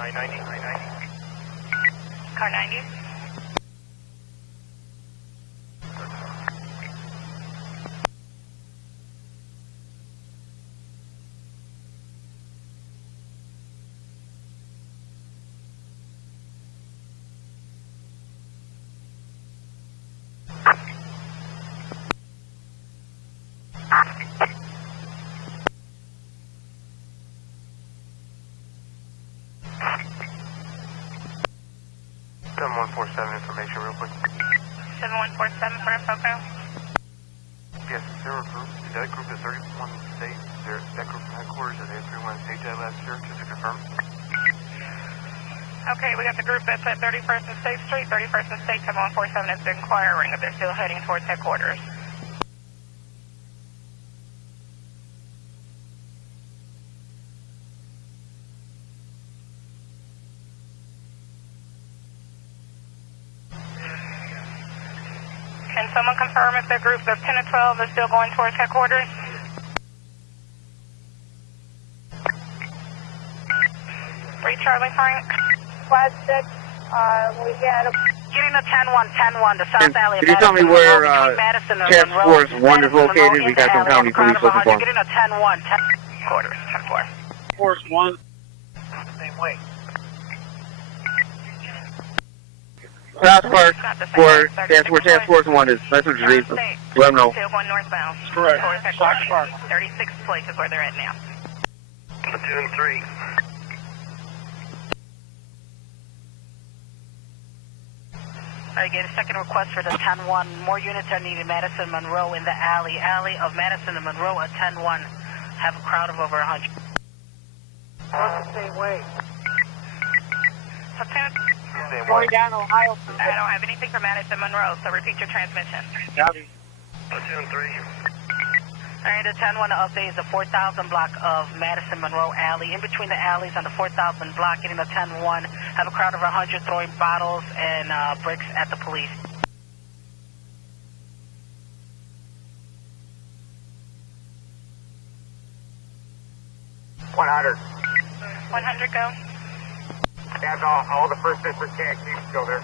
I-90. Car 90. Information real quick. 7147 for info go. Yes, is there a group? Is that group at 31 State? Is there that group in headquarters at 31 State that last year? Just to confirm. Okay, we got the group that's at 31st and State Street. 31st and State 7147 is inquiring if they're still heading towards headquarters. Can someone confirm if the groups of 10 and 12 is still going towards headquarters? Three Charlie Frank. Quad 6, we had a... Getting the 10-1, the South Alley of Can you tell me where Madison and Task Monroe. Force 1 is located? We got some county police looking for him. Getting a 10-1, 10 quarters, 10-4. Force 1. Same way. Task Force 1 is Message Reason. Let them know. Still going northbound. Correct. Towards Sox headquarters. Park. 36 place is where they're at now. Platoon 3. I get a second request for the 10-1. More units are needed. Madison Monroe in the alley of Madison and Monroe at 10-1. Have a crowd of over 100. the same way. Platoon. Going down Ohio. I don't have anything for Madison Monroe, so repeat your transmission. Copy. Platoon 3. Alright, the 10-1 update is the 4000 block of Madison Monroe Alley. In between the alleys on the 4000 block, getting the 10-1. Have a crowd of 100 throwing bottles and bricks at the police. 100. 100 go. That's all the first district tag teams go there.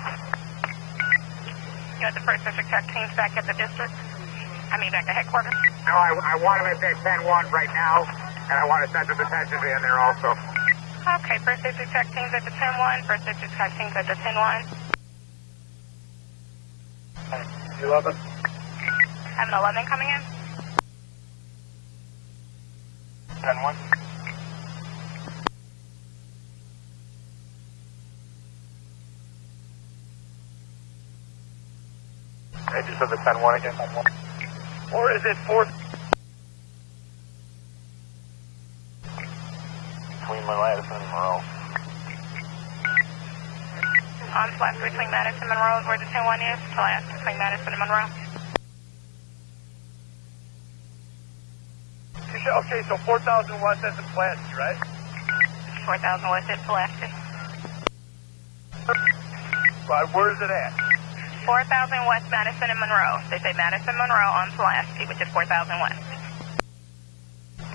You want the first district tech teams back at the district? I mean, back at headquarters? No, I want them at that 10-1 right now, and I want to send the detention in there also. Okay, first district tech teams at the 10-1, first district tech teams at the 10-1. 11. Have an 11 coming in? 10-1. I just said the 10-1 again. 10-1. Or is it 4th? Between Madison and Monroe. On flash between Madison and Monroe is where the 10-1 is. Flash between Madison and Monroe. Okay, so 4,000 West at the Pulaski, right? 4000 West at Pulaski. But where is it at? 4000 West Madison and Monroe. They say Madison Monroe on Pulaski, which is 4000 West.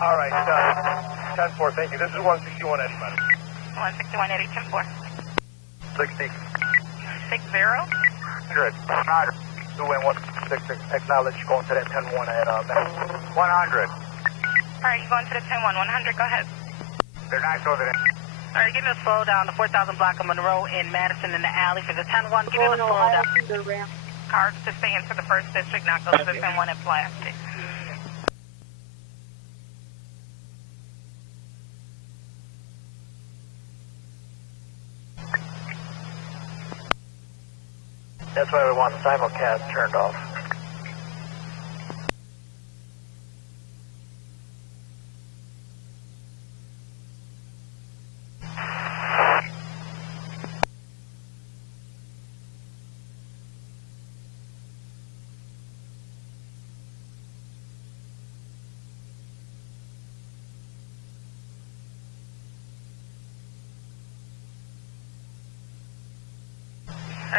All right, 10-4, thank you. This is 161 Eddie, man. 161 Eddie, 10-4. 60. 60. Good. 100. 2-1-6-6, acknowledge going to that 10-1 at 100. Alright, you going to the 10-1. 100, go ahead. They're not going to that. Alright, give me a slow down. The 4000 block of Monroe in Madison in the alley for the 10-1. Give me a Going slow Ohio down. through the ramp. Cars to stay into the first district, not go to the 10-1 at Pulaski. That's why we want simulcast turned off.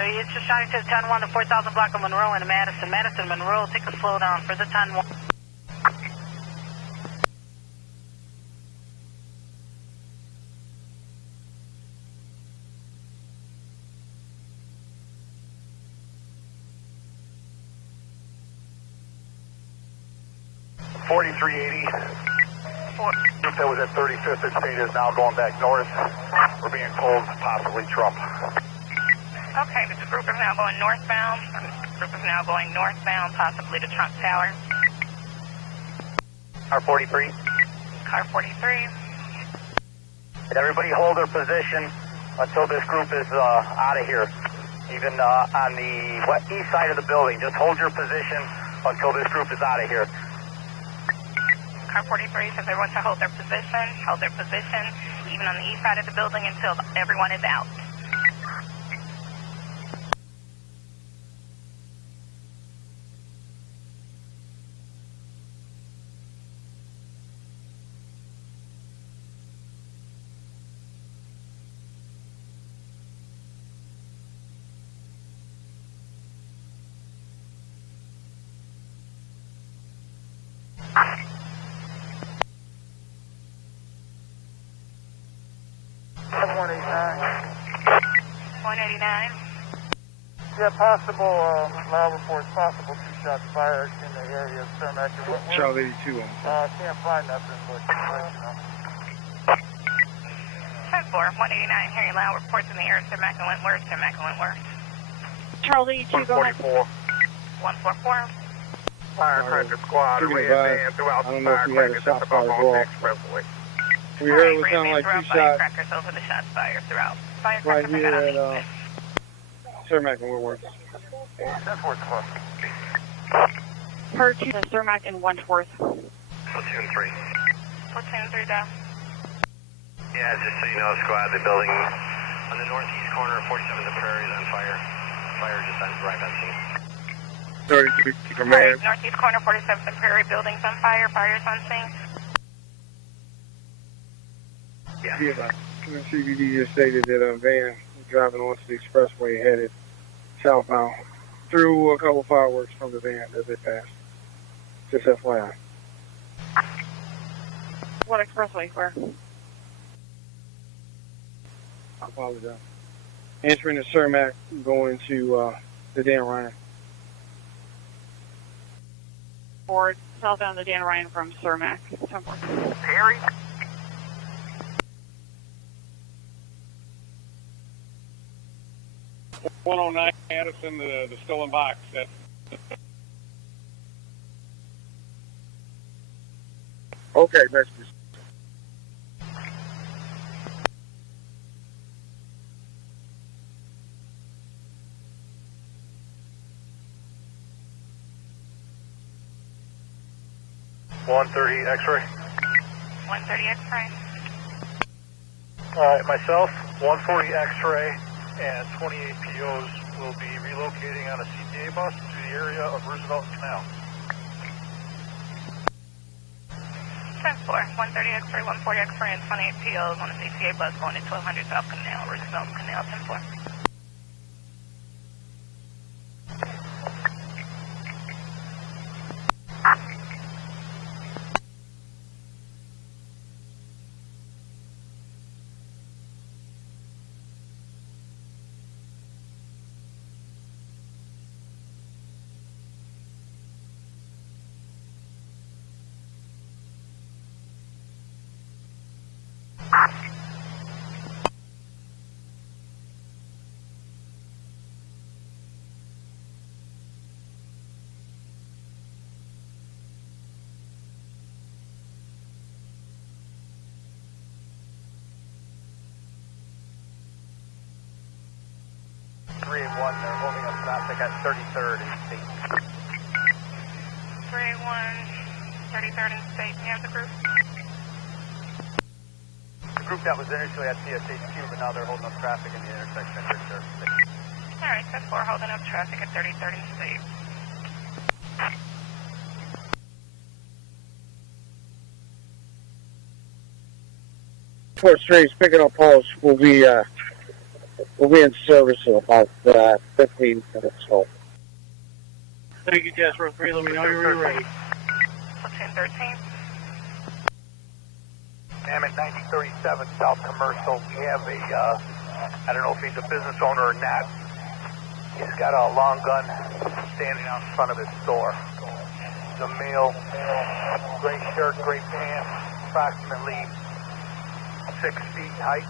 It's just shouting to the 10-1, the 4000 block of Monroe and Madison. Madison, Monroe, take a slow down for the 10-1. 4380. Group that was at 35th and State is now going back north. We're being told possibly Trump. Okay, the group is now going northbound. The group is now going northbound, possibly to Trump Tower. Car 43. Car 43. Everybody hold their position until this group is out of here. Even on the east side of the building, just hold your position until this group is out of here. Car 43 says everyone to hold their position, even on the east side of the building until everyone is out. Yeah, possible, loud reports, possible 2 shots fired in the area of Cermak and Wentworth. Charlie 82 on. Can't find nothing, but just let you know. 10-4, 189, hearing loud reports in the air, Cermak and Wentworth, Cermak and Wentworth. Charlie 2, go ahead. 144. Firecracker squad, we advance throughout the firecrackers at the Baltimore Expressway. We heard it was kind of like 2 shots Firecrackers over the shots fired throughout. right Firecrackers here are at not Cermak and Wentworth. That's where it's close. Per 2, Cermak and Wentworth. Platoon 3. Platoon 3 down. Yeah, just so you know, squad, the building on the northeast corner of 47th and Prairie is on fire. Fire just on right on scene. 33 command. Northeast corner, 47th and Prairie, buildings on fire, fire's on scene. Yeah. CBD just stated that a van driving onto the expressway headed southbound threw a couple fireworks from the van as they passed. Just FYI. What expressway? Where? I apologize. Entering the Cermak, going to the Dan Ryan. Or southbound to Dan Ryan from Cermak. 10-4. Perry? .109 Addison, the stolen box. Okay, next please. X-ray. 130 X-ray. Alright, myself, 140 X-ray, and 28 POs will be relocating on a CTA bus to the area of Roosevelt Canal. 10-4, 130 X-ray, 140 X-ray, and 28 POs on a CTA bus going to 1200 South Canal, Roosevelt Canal, 10-4. They're holding up traffic at 33rd and State. 381, 33rd and State. You have the group? The group that was initially at CSHQ, but now they're holding up traffic in the intersection at 33rd and State. Alright, 10-4, holding up traffic at 33rd and State. 4th Street's picking up calls. We'll be in service in about 15 minutes. So. Thank you, Jasper 3. Let me know you're ready. Platoon 13. I'm at 1937 South Commercial. We have a, I don't know if he's a business owner or not. He's got a long gun standing out in front of his store. The male, gray shirt, gray pants, approximately 6 feet height.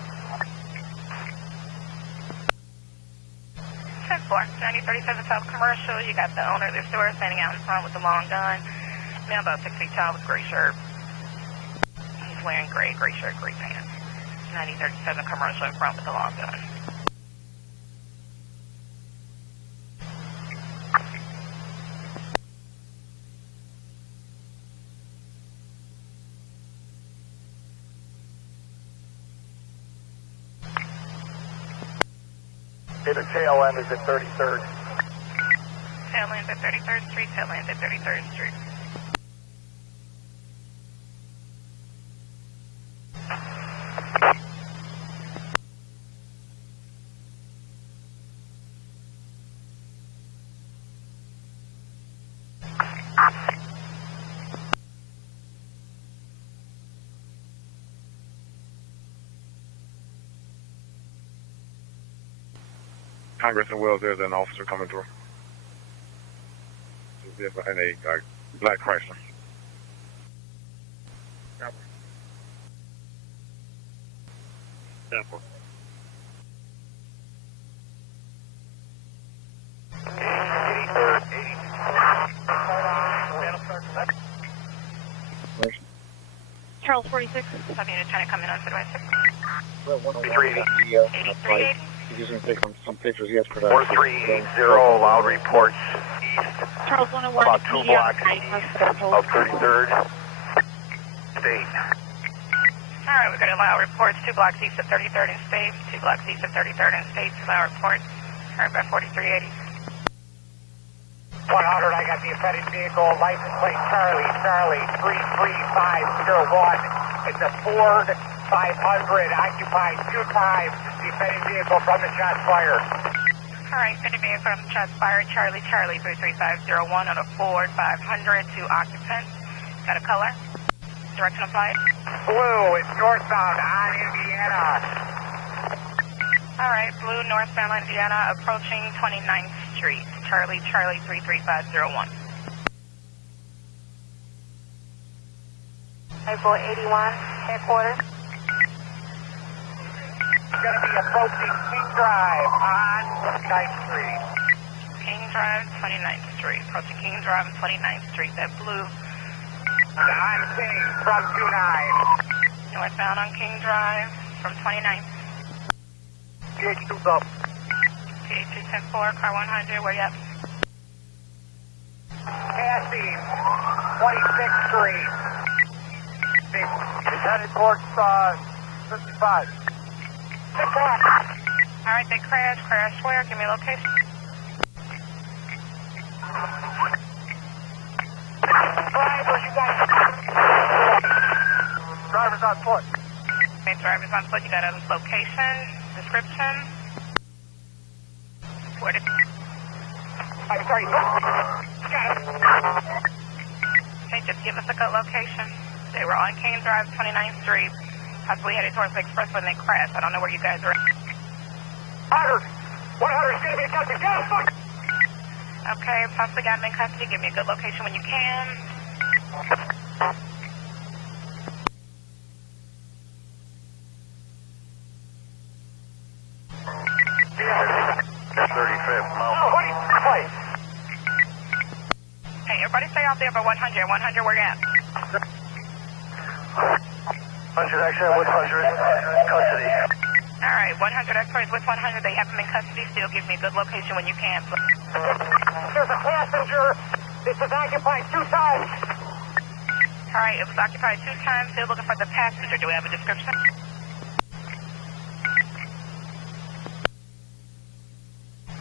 10-4, 9037 South Commercial. You got the owner of the store standing out in front with the long gun. Male about 6 feet tall with gray shirt. He's wearing gray shirt, gray pants. 9037 Commercial in front with the long gun. The tail end is at 33rd. Tail end at 33rd Street, tail end at 33rd Street. Congress and Wells, there's an officer coming through. In a black Chrysler. Temple. Charles 46, something to try to come in on Citywides. 8380. He's going to take some pictures yet for that. 4380, loud reports east. Charles 101, About 2 blocks east of 33rd State. Alright, we're going to allow reports 2 blocks east of 33rd and State, 2 blocks east of 33rd and State, allow reports. Alright, by 4380. 100, I got the offending vehicle, license plate Charlie 33501. It's a Ford 500, occupied 2 times. The offending vehicle from the shots fired. Alright, offending vehicle from the shots fired, Charlie 33501 on a Ford 500, 2 occupants. Got a color? Direction applied? Blue, it's northbound on Indiana. Alright, blue northbound Indiana approaching 29th Street. Charlie 33501. April 81, headquarters. It's going to be approaching King Drive on 9th Street. King Drive, 29th Street. Approaching King Drive and 29th Street. That blue. On King from 29. Northbound on King Drive from 29th. PH2's up. PH2 10-4, car 100, where you at? Passing 26th Street. It's headed towards 55. Alright, they crashed where? Give me a location. Driver, you guys. Driver's on foot. Okay, driver's on foot, you got a location, description. Where did... I'm sorry. Got it. Okay, just give us a good location. They were on King Drive, 29th Street, possibly headed towards the express when they crashed. I don't know where you guys are at. 100 is going to be a custody. Get him, fuck! Okay, possibly got them in custody. Give me a good location when you can. 35th, Mount. What is this place? Hey, everybody stay out there by 100. 100, where you at? 100, actually, I'm with 100. Custody. Alright, 100 experts with 100. They have them in custody. Still give me a good location when you can. There's a passenger. This is occupied 2 times. Alright, it was occupied 2 times. Still looking for the passenger. Do we have a description?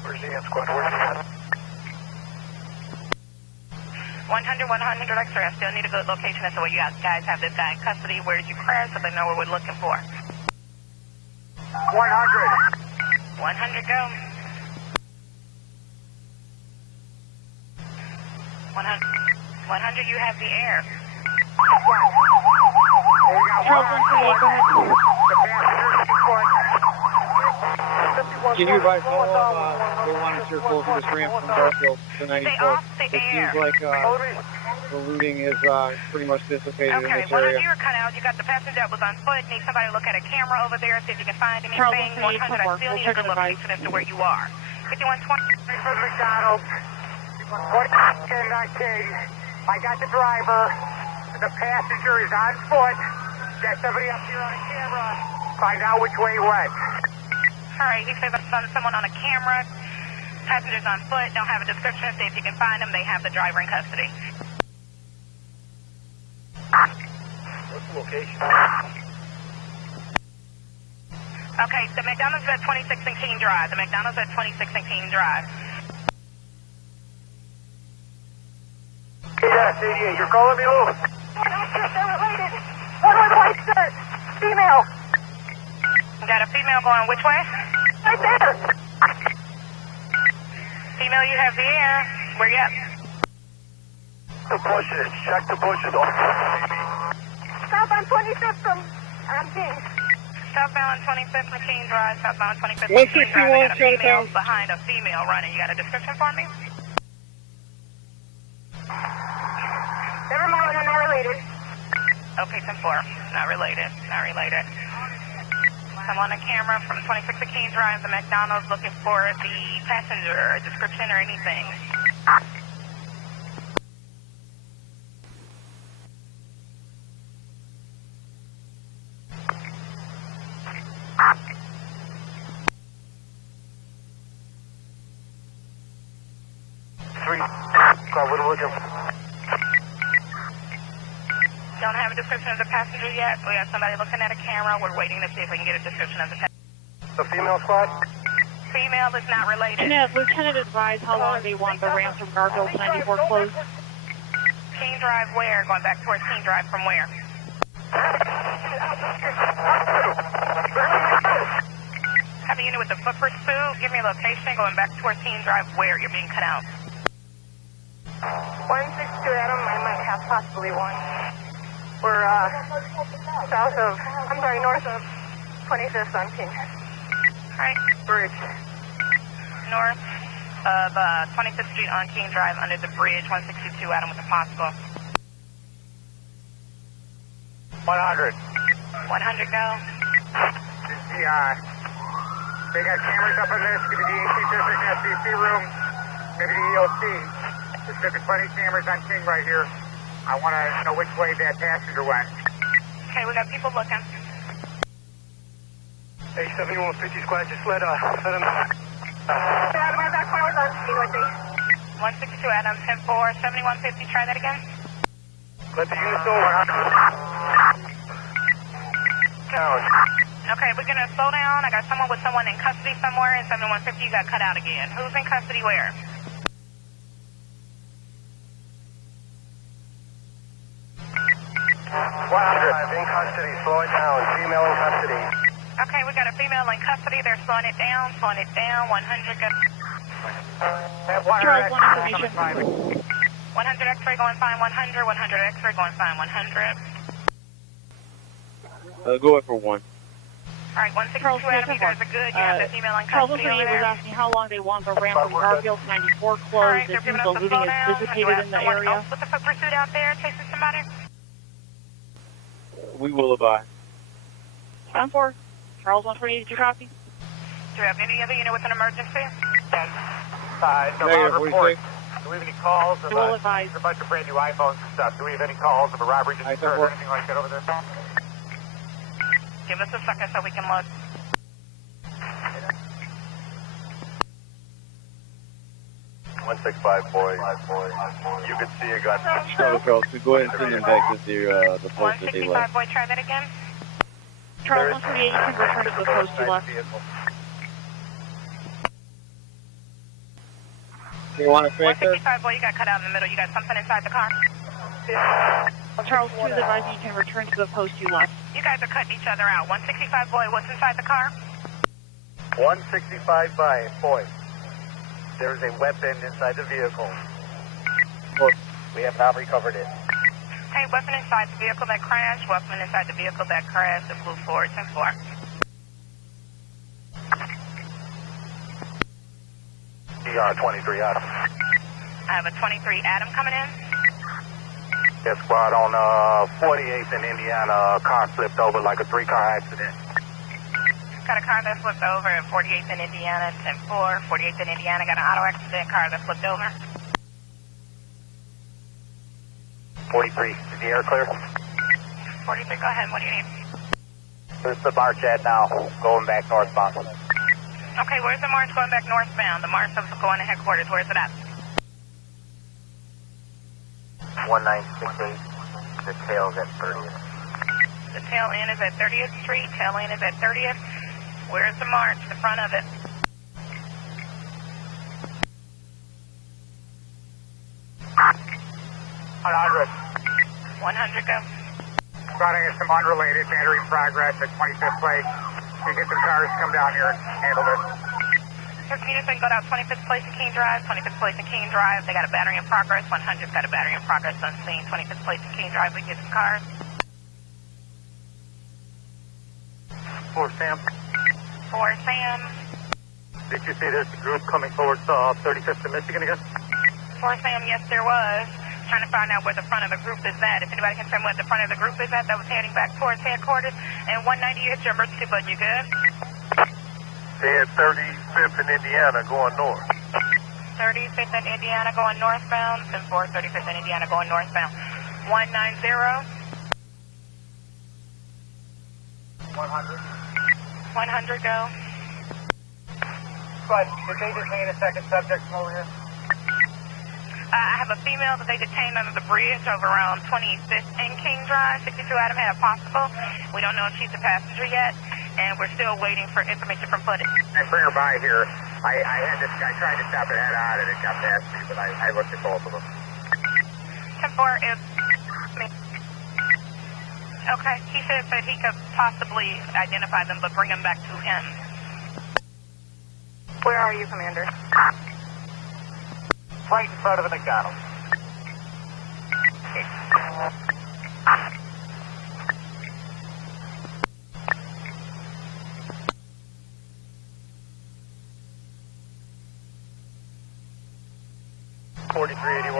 Where's the end squad? Where's the end? 100 extra. I still need a good location as to where you guys have this guy in custody. Where did you crash so they know what we're looking for? 100. 100, go. 100, you have the air. Charles 128, go ahead. Can you advise all they want to circle through this ramp from Garfield to 94? Stay off the It air. seems like The looting is pretty much dissipated in Okay, this one of area. you are cut out. You got the passenger that was on foot. Need somebody to look at a camera over there, see if you can find anything. 100, I still need a good location as to where you are. 5120. For the McDonald's. 1019. I got the driver. The passenger is on foot. Got somebody up here on a camera. Find out which way he went. All right, he says someone on a camera. Passengers on foot. Don't have a description. See if you can find them. They have the driver in custody. What's the location? Okay, the McDonald's at 26 and King Drive. The McDonald's at 26 and King Drive. Yes, 88. You're calling me, Lou? They're related. One with white shirt. Female. We got a female going which way? Right there. Female, you have the air. Where you at? The bushes. Check the bushes. South on 25th from King. Southbound 25th from King Drive. Southbound 25th from 161, King Drive. I got a female Chinatown. behind a female running. You got a description for me? Never mind, they're not related. Okay, 10-4. Not related. Not related. I'm on a camera from 26 to King Drive, the McDonald's, looking for the passenger, a description or anything. Don't have a description of the passenger yet. We have somebody looking at a camera. We're waiting to see if we can get a description of the passenger. The female squad? Female is not related. And Lieutenant advised how long they want the ramp from Garfield 94 closed. King Drive where? Going back towards King Drive from where? Have a unit with the foot pursuit. Give me a location. Going back towards King Drive where? You're being cut out. 162 Adam, I might have possibly one. We're north of 25th on King. Alright. Bridge. North of 25th Street on King Drive under the bridge. 162 Adam with a possible. 100. 100 go. They got cameras up in this. Maybe the AC district, SDC room, maybe the EOC. There's been plenty of cameras on King right here. I want to know which way that passenger went. Okay, we got people looking. Hey, 7150 squad, just let them... Adam, my back car was on Citywides. 162 Adam, 10-4, 7150, try that again. Let the units know. Down. Okay, we're gonna slow down. I got someone with someone in custody somewhere, and 7150, you got cut out again. Who's in custody where? In custody, slow it down. Female in custody. Okay, we got a female in custody. They're slowing it down, 100 go. Charles, one information. 100 X-ray going fine, 100, 100 X-ray going fine, 100. Go up for one. Alright, 162 Adam, you guys are good. You have the female in Charles custody over 138 was there. asking how long they want the ramp from Garfield 94 closed. Alright, It they're seems giving the us the looting is slowdown. dissipated in the Someone area. else with the foot pursuit out there chasing somebody? We will abide. 10-4. Charles 128, did you copy? Do we have any other unit with an emergency? Negative, report. Do we have any calls of I will advise. a bunch of brand new iPhones and stuff? Do we have any calls of a robbery just occurred or anything like that over there? Give us a second so we can look. boys. You can see a gun. Charles, so go ahead and send them back to the post that they 165 left. boy, try that again. Charles 128, you can return to the post you left. You want to fix her? 165 boy, you got cut out in the middle. You got something inside the car? Charles 2 is advising you can return to the post you left. You guys are cutting each other out. 165 boy, what's inside the car? 165 boy. There's a weapon inside the vehicle. We have not recovered it. Hey, weapon inside the vehicle that crashed. Weapon inside the vehicle that crashed. The blue Ford, 10-4. ER 23 Adam. I have a 23 Adam coming in. Yes, squad on 48th in Indiana, a car flipped over like a 3-car accident. Got a car that flipped over at 48th in Indiana, 10-4. 48th in Indiana got an auto accident, car that flipped over. 43, is the air clear? 43, go ahead, what do you need? This is the March at now, going back northbound. Okay, where's the march going back northbound? The march of going to headquarters, where's it at? 1968, the tail's at 30th. The tail end is at 30th Street, tail end is at 30th. Where's the march, the front of it? 100, go. Spotting is some unrelated, battery progress at 25th Place. You get some cars to come down here and handle this. Sir, can you just go down 25th Place and King Drive? 25th Place and King Drive, they got a battery in progress. 100's got a battery in progress on scene. 25th Place and King Drive, we can get some cars. 4 Sam. 4 Sam. Did you see there's a group coming towards 35th and Michigan again? 4 Sam, yes there was. Trying to find out where the front of the group is at. If anybody can tell me what the front of the group is at, that was heading back towards headquarters. And 190, you hit your emergency button, you good? They're at 35th in Indiana going north. 35th in Indiana going northbound. 10-4, 35th in Indiana going northbound. 190. 100. 100, go. But did they detain a second subject from over here? I have a female that they detained under the bridge over around 25th and King Drive. 62 Adam had a possible. We don't know if she's a passenger yet, and we're still waiting for information from footage. I bring her by here. I tried to stop it head on and it got past me, but I looked at both of them. 10-4 is me. Okay, he said that he could possibly identify them, but bring them back to him. Where are you, Commander? Right in front of the McDonald's.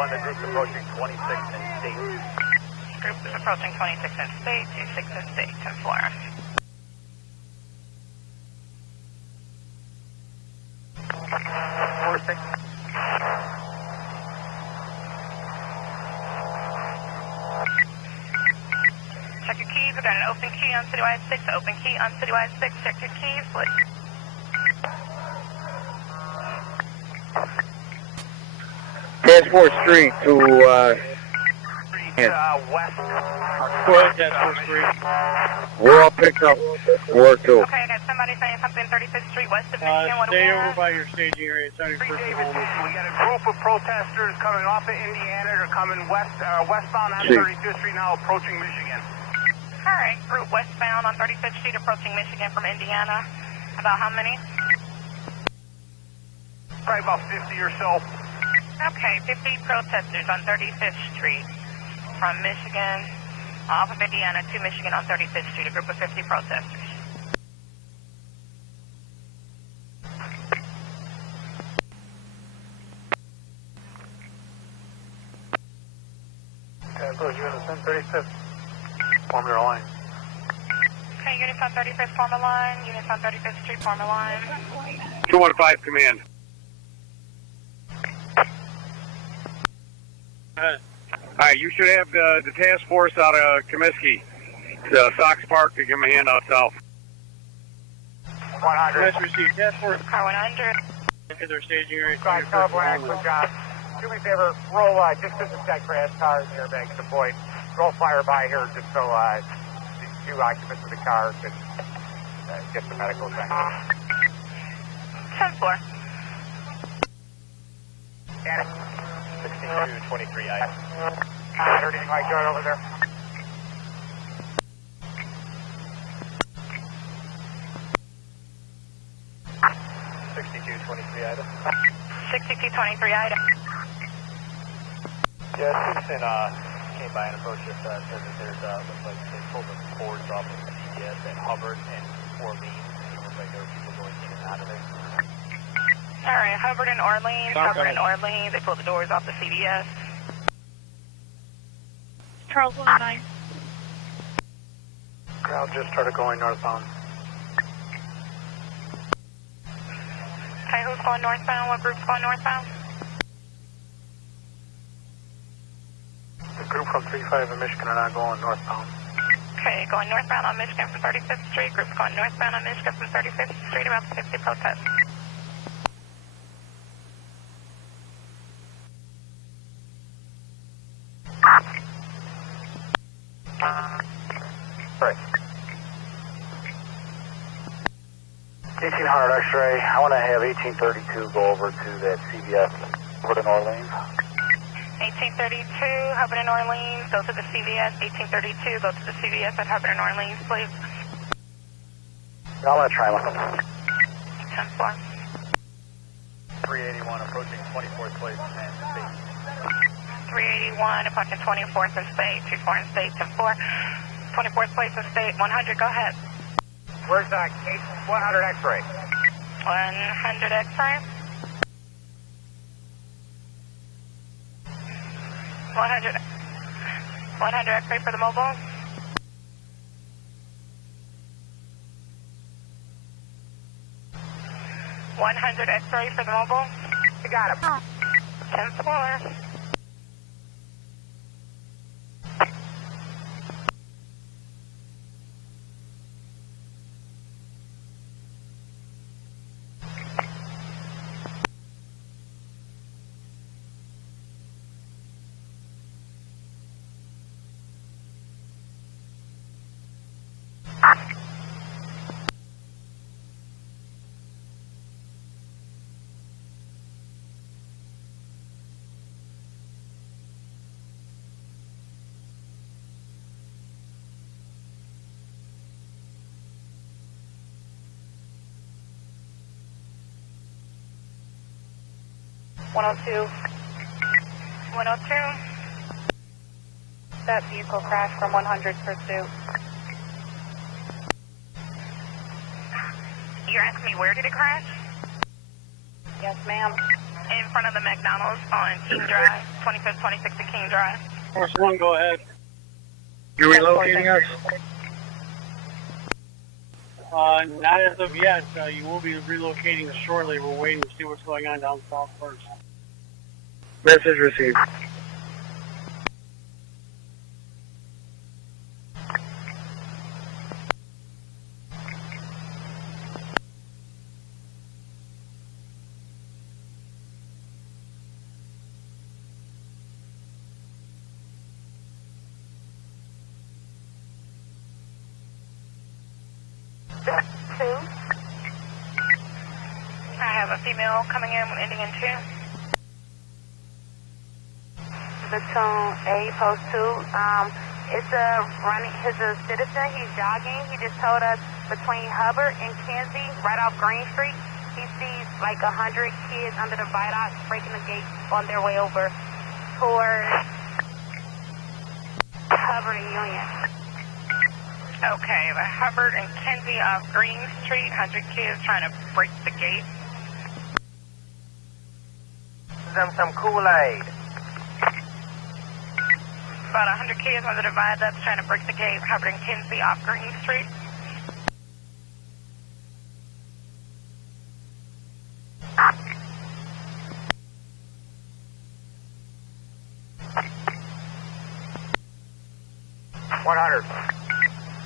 The group's approaching 26th and State. Group is approaching 26th and State, 26th and State, 10-4. Check your keys. We've got an open key on Citywides 6. Open key on Citywides 6. Check your keys, please. Task Force 3 to West. Task Force 3. We're all picked up. We're 2. Okay, I got somebody saying something 35th Street, west of Michigan. What do we Stay have? over by your staging area. It's on your first We home. got a group of protesters coming off of Indiana. They're coming westbound on 35th Street now, approaching Michigan. All right, group westbound on 35th Street, approaching Michigan from Indiana. About how many? Probably about 50 or so. Okay, 50 protesters on 35th Street from Michigan, off of Indiana to Michigan on 35th Street, a group of 50 protesters. Units on 35th. Form their line. Okay, units on 35th, form a line. Units on 35th Street, form a line. 215 command. Alright, you should have the task force out of Comiskey, Sox Park, to give them a hand out south. 100. Let's receive task force. Car 100. Into their staging area. Sky Carbine, good job. Do me a favor, roll, just because it's got crash cars and airbags deployed, roll fire by here just so these 2 occupants of the car can get the medical attention. 10-4. Got it. 62-23 I. Heard anything like that over there? item. 6223 item. Yeah, Citizen came by and approached us, said that there's, looks like they pulled the boards off of the CBS at Hubbard and Orleans. It looks like there were people going in and out of there. All right, Hubbard and Orleans, Hubbard and Orleans. They pulled the doors off the CBS. Charles 109. Crowd just started going northbound. Okay, who's going northbound? What group's going northbound? The group from 35 in Michigan are not going northbound. Okay, going northbound on Michigan from 35th Street. Group's going northbound on Michigan from 35th Street, about 50 protest. Right. 1800 X-ray. I want to have 1832 go over to that CVS over to Orleans. 1832, Hubbard and Orleans, go to the CVS. 1832, go to the CVS at Hubbard and Orleans, please. I want to try one. 10-4. 381 approaching 24th place and state. 381, approaching 24th and state, 24 and state, 10-4. 24th place and state, 100, go ahead. Where's 100 X-ray? 100 X-ray. 100 X-ray for the mobile. $100 X-ray for the mobile. You got him. 10-4. $102. That vehicle crashed from 100 pursuit. You're asking me where did it crash? Yes, ma'am. In front of the McDonald's on King Drive, 25th, 26th to King Drive. Force 1, go ahead. You relocating us? Not as of yet. You will be relocating shortly. We're waiting to see what's going on down south first. Message received. I have a female coming in ending in 2. Platoon A, post 2. It's a citizen. He's jogging. He just told us between Hubbard and Kenzie, right off Green Street, he sees like 100 kids under the viaduct breaking the gate on their way over towards Hubbard and Union. Okay, the Hubbard and Kenzie off Green Street, 100 kids trying to break the gate. Some Kool-Aid. About 100 kids under the viaduct trying to break the gate, Hubbard and Kenzie off Green Street.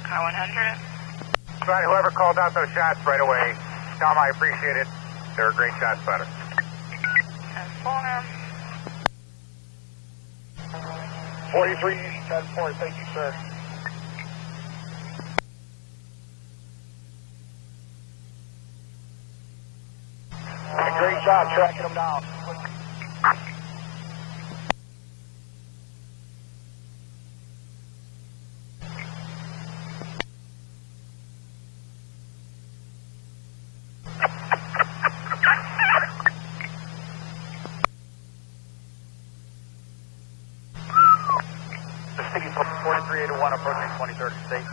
Car 100. Right, whoever called out those shots right away, tell them I appreciate it. They're a great shot spotter. 10-4. 43, 10-4, thank you, sir. Great job tracking them down. The city 4381 approaching 23rd and State.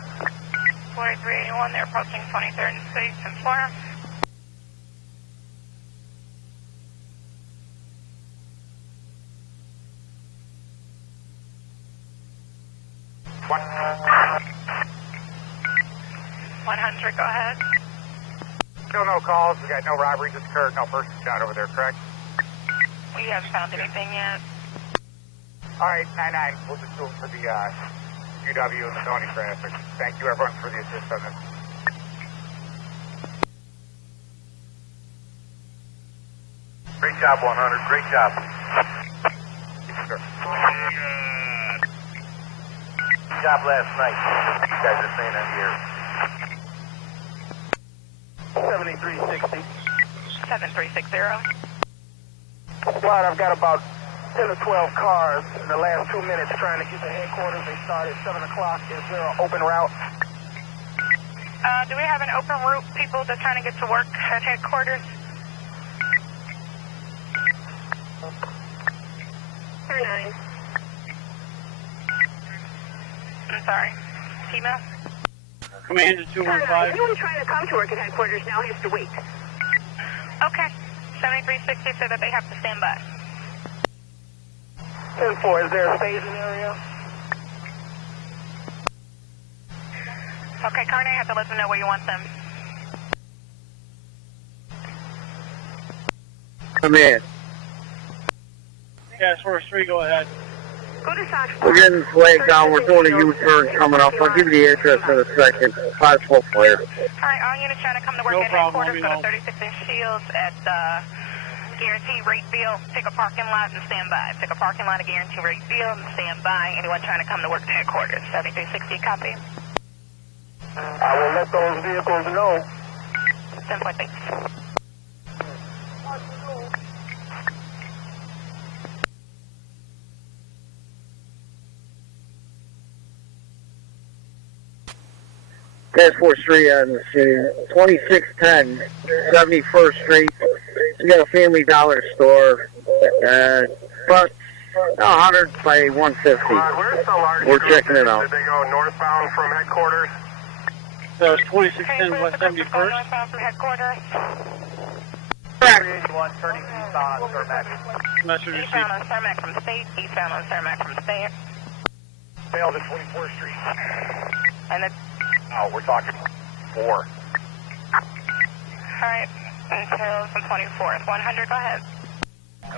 4381, they're approaching 23rd and State, 10-4. 100, go ahead. Still no calls. We got no robberies occurred. No person shot over there, correct? We haven't found anything yet. All right, 9-9. We'll just do it for the UW and the zoning traffic. Thank you, everyone, for the assist on this. Great job, 100. Great job. Sure. Good job last night. You guys are saying that here. 7360. 7360. Squad, I've got about 10 or 12 cars in the last 2 minutes trying to get to headquarters. They start at 7 o'clock. Is there an open route? Do we have an open route, people that's trying to get to work at headquarters? 9. I'm sorry. Email? Commander 215. Anyone trying to come to work at headquarters now has to wait. Okay. 7360 said that they have to stand by. 10-4, is there a staging area? Okay, Carney, have to let them know where you want them. Come in. Task Force 3, go ahead. Go to Sox. We're getting flagged down. We're doing a U-turn coming up. I'll give you the address in a second. 512 flare. Alright, all units trying to come to work at headquarters, go to 36-inch Shields at Guarantee Rate Bill. Pick a parking lot and stand by. Pick a parking lot at Guarantee Rate Bill and stand by. Anyone trying to come to work at headquarters. 7360, copy. I will let those vehicles know. 10.6. Task Force 3 on the city. 2610 71st Street. We got a Family Dollar store. Front 100 by 150. Where's the largest We're checking it out. Did they go northbound from headquarters? That was 2610 West 71st. Northbound from headquarters. 381 turning eastbound on Cermak. Message Eastbound received. on Cermak from State. Eastbound on Cermak from State. Failed at 24th Street. And then, Oh, we're talking 4. alright, until from 24th. 100, go ahead.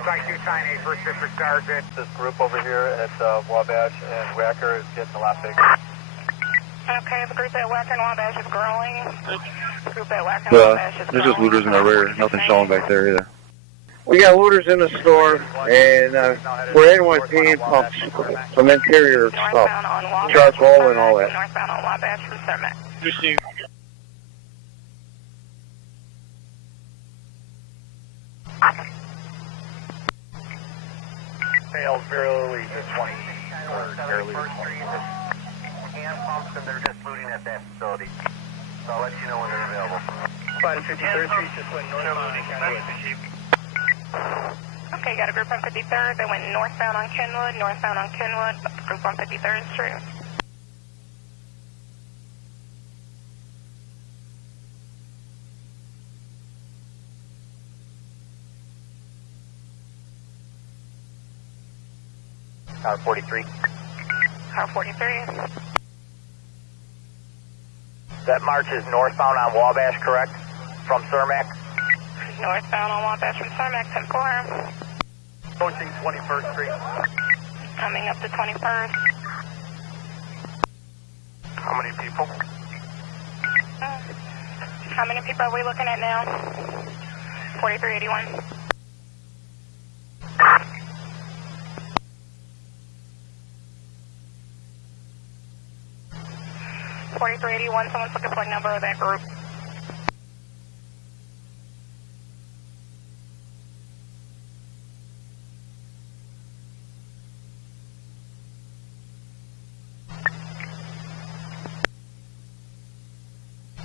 Site 2, Time 8, First District Sergeant. This group over here at Wabash and Wacker is getting a lot bigger. Okay, the group at Wacker and Wabash is growing. The group at Wacker and Wabash is growing. There's just looters in the rear. Nothing showing back there either. We got looters in the store, and we're in with hand pumps, some interior stuff, Northbound on Wabash charcoal and all that. Northbound on Wabash from Cermak. Received. Failed fairly to 20 or fairly to 20. Hand pumps and they're just looting at that facility. So I'll let you know when they're available. 53rd Street just went northbound on Kenwood. Okay, got a group on 53rd. They went northbound on Kenwood, northbound on Kenwood, group on 53rd Street. Car 43. Car 43. That march is northbound on Wabash, correct? From Cermak? Northbound on Wabash from Cermak, 10-4. Approaching 21st Street. Coming up to 21st. How many people? How many people are we looking at now? 4381. Someone's looking for a number of that group.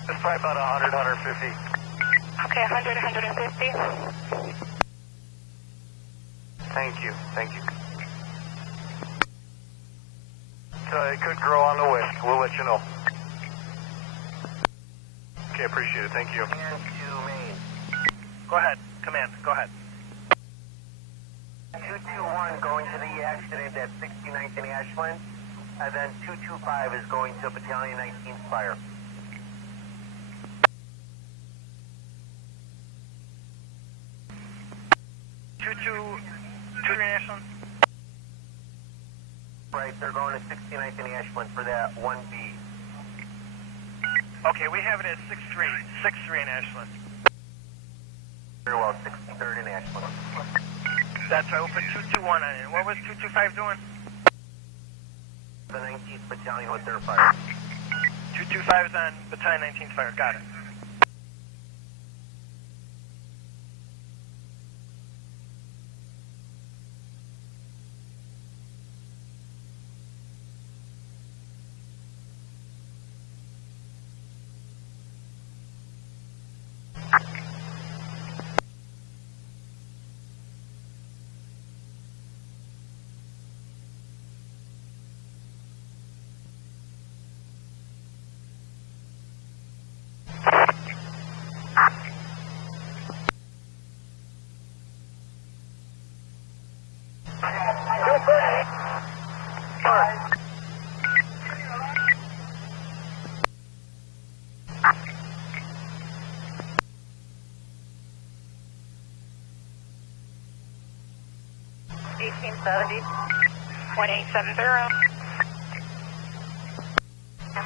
It's probably about 100, 150. Okay, 100, 150. Thank you, thank you. It could grow on the way. We'll let you know. Okay, appreciate it. Thank you. And to Maine. Go ahead. Command, go ahead. 221 going to the accident at 69th and Ashland. And then 225 is going to Battalion 19th Fire. Two Ashland. Right, they're going to 69th and Ashland for that 1B. Okay, we have it at 6-3 in Ashland. Very well, 63rd and Ashland. That's open 221 on it. What was 225 doing? The 19th Battalion with their fire. 225 is on Battalion 19th Fire. Got it.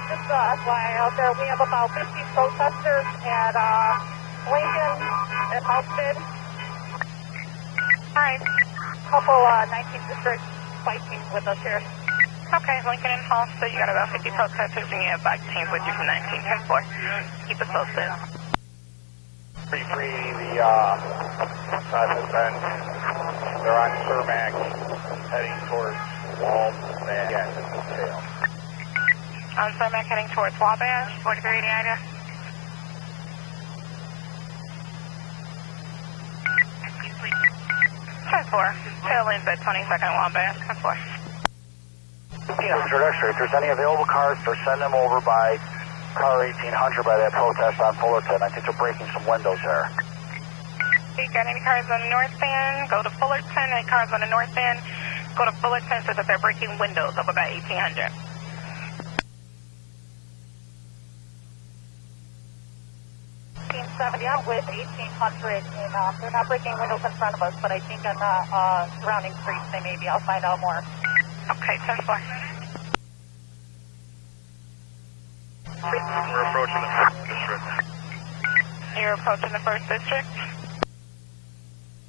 Just FYI out there, we have about 50 protesters at Lincoln at Halstead. Hi. Couple 19th District fighting with us here. Okay, Lincoln and Halstead, you got about 50 protesters and you have bike teams with you from 1910-4. Keep us posted. 3-3, the side of the bench. They're on Cermak, heading towards Wabash. Tail. On Cermak heading towards Wabash, 4380 Ida. Tail ends at 22nd Wabash, 10-4. If there's any available cars, they're sending them over by car 1800 by that protest on Fullerton. I think they're breaking some windows there. You got any cars on the north end? Go to Fullerton. Any cars on the north end? Go to Fullerton so that they're breaking windows over by 1800. I'm with 1800 and they're not breaking windows in front of us, but I think on the surrounding streets they may be. I'll find out more. Okay, 10-4. We're approaching the 1st district. You're approaching the 1st district?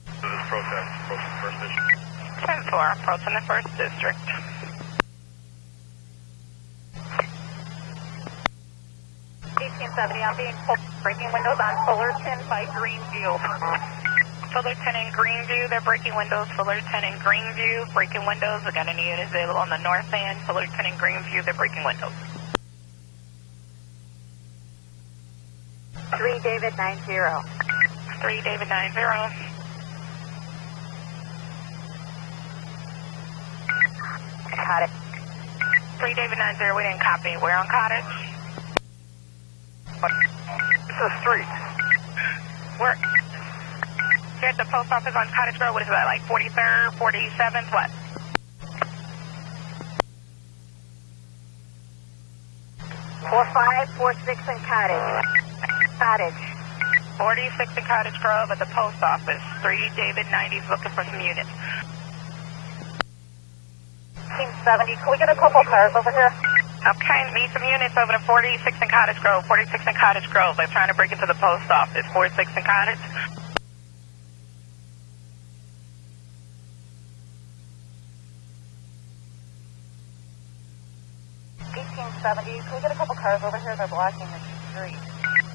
This is protest, approaching the 1st district. 10-4, approaching the 1st district. I'm being pulled, breaking windows on Fullerton by Greenview. Fullerton and Greenview, they're breaking windows. Fullerton and Greenview, breaking windows. We got any units available on the north end. Fullerton and Greenview, they're breaking windows. 3 David 90. 3 David 90. Cottage. 3 David 90, we didn't copy. We're on Cottage. It's a street. We're here at the post office on Cottage Road. What is that, like 43rd, 47th, what? Four 5, 4 6 in Cottage. Cottage. 46 in Cottage Grove at the post office. 3 David 90 is looking for some units. Team 70, can we get a couple cars over here? Okay, need some units over to 46 in Cottage Grove. 46 in Cottage Grove. They're trying to break into the post office. 46 in Cottage. Can we get a couple cars over here? They're blocking the street.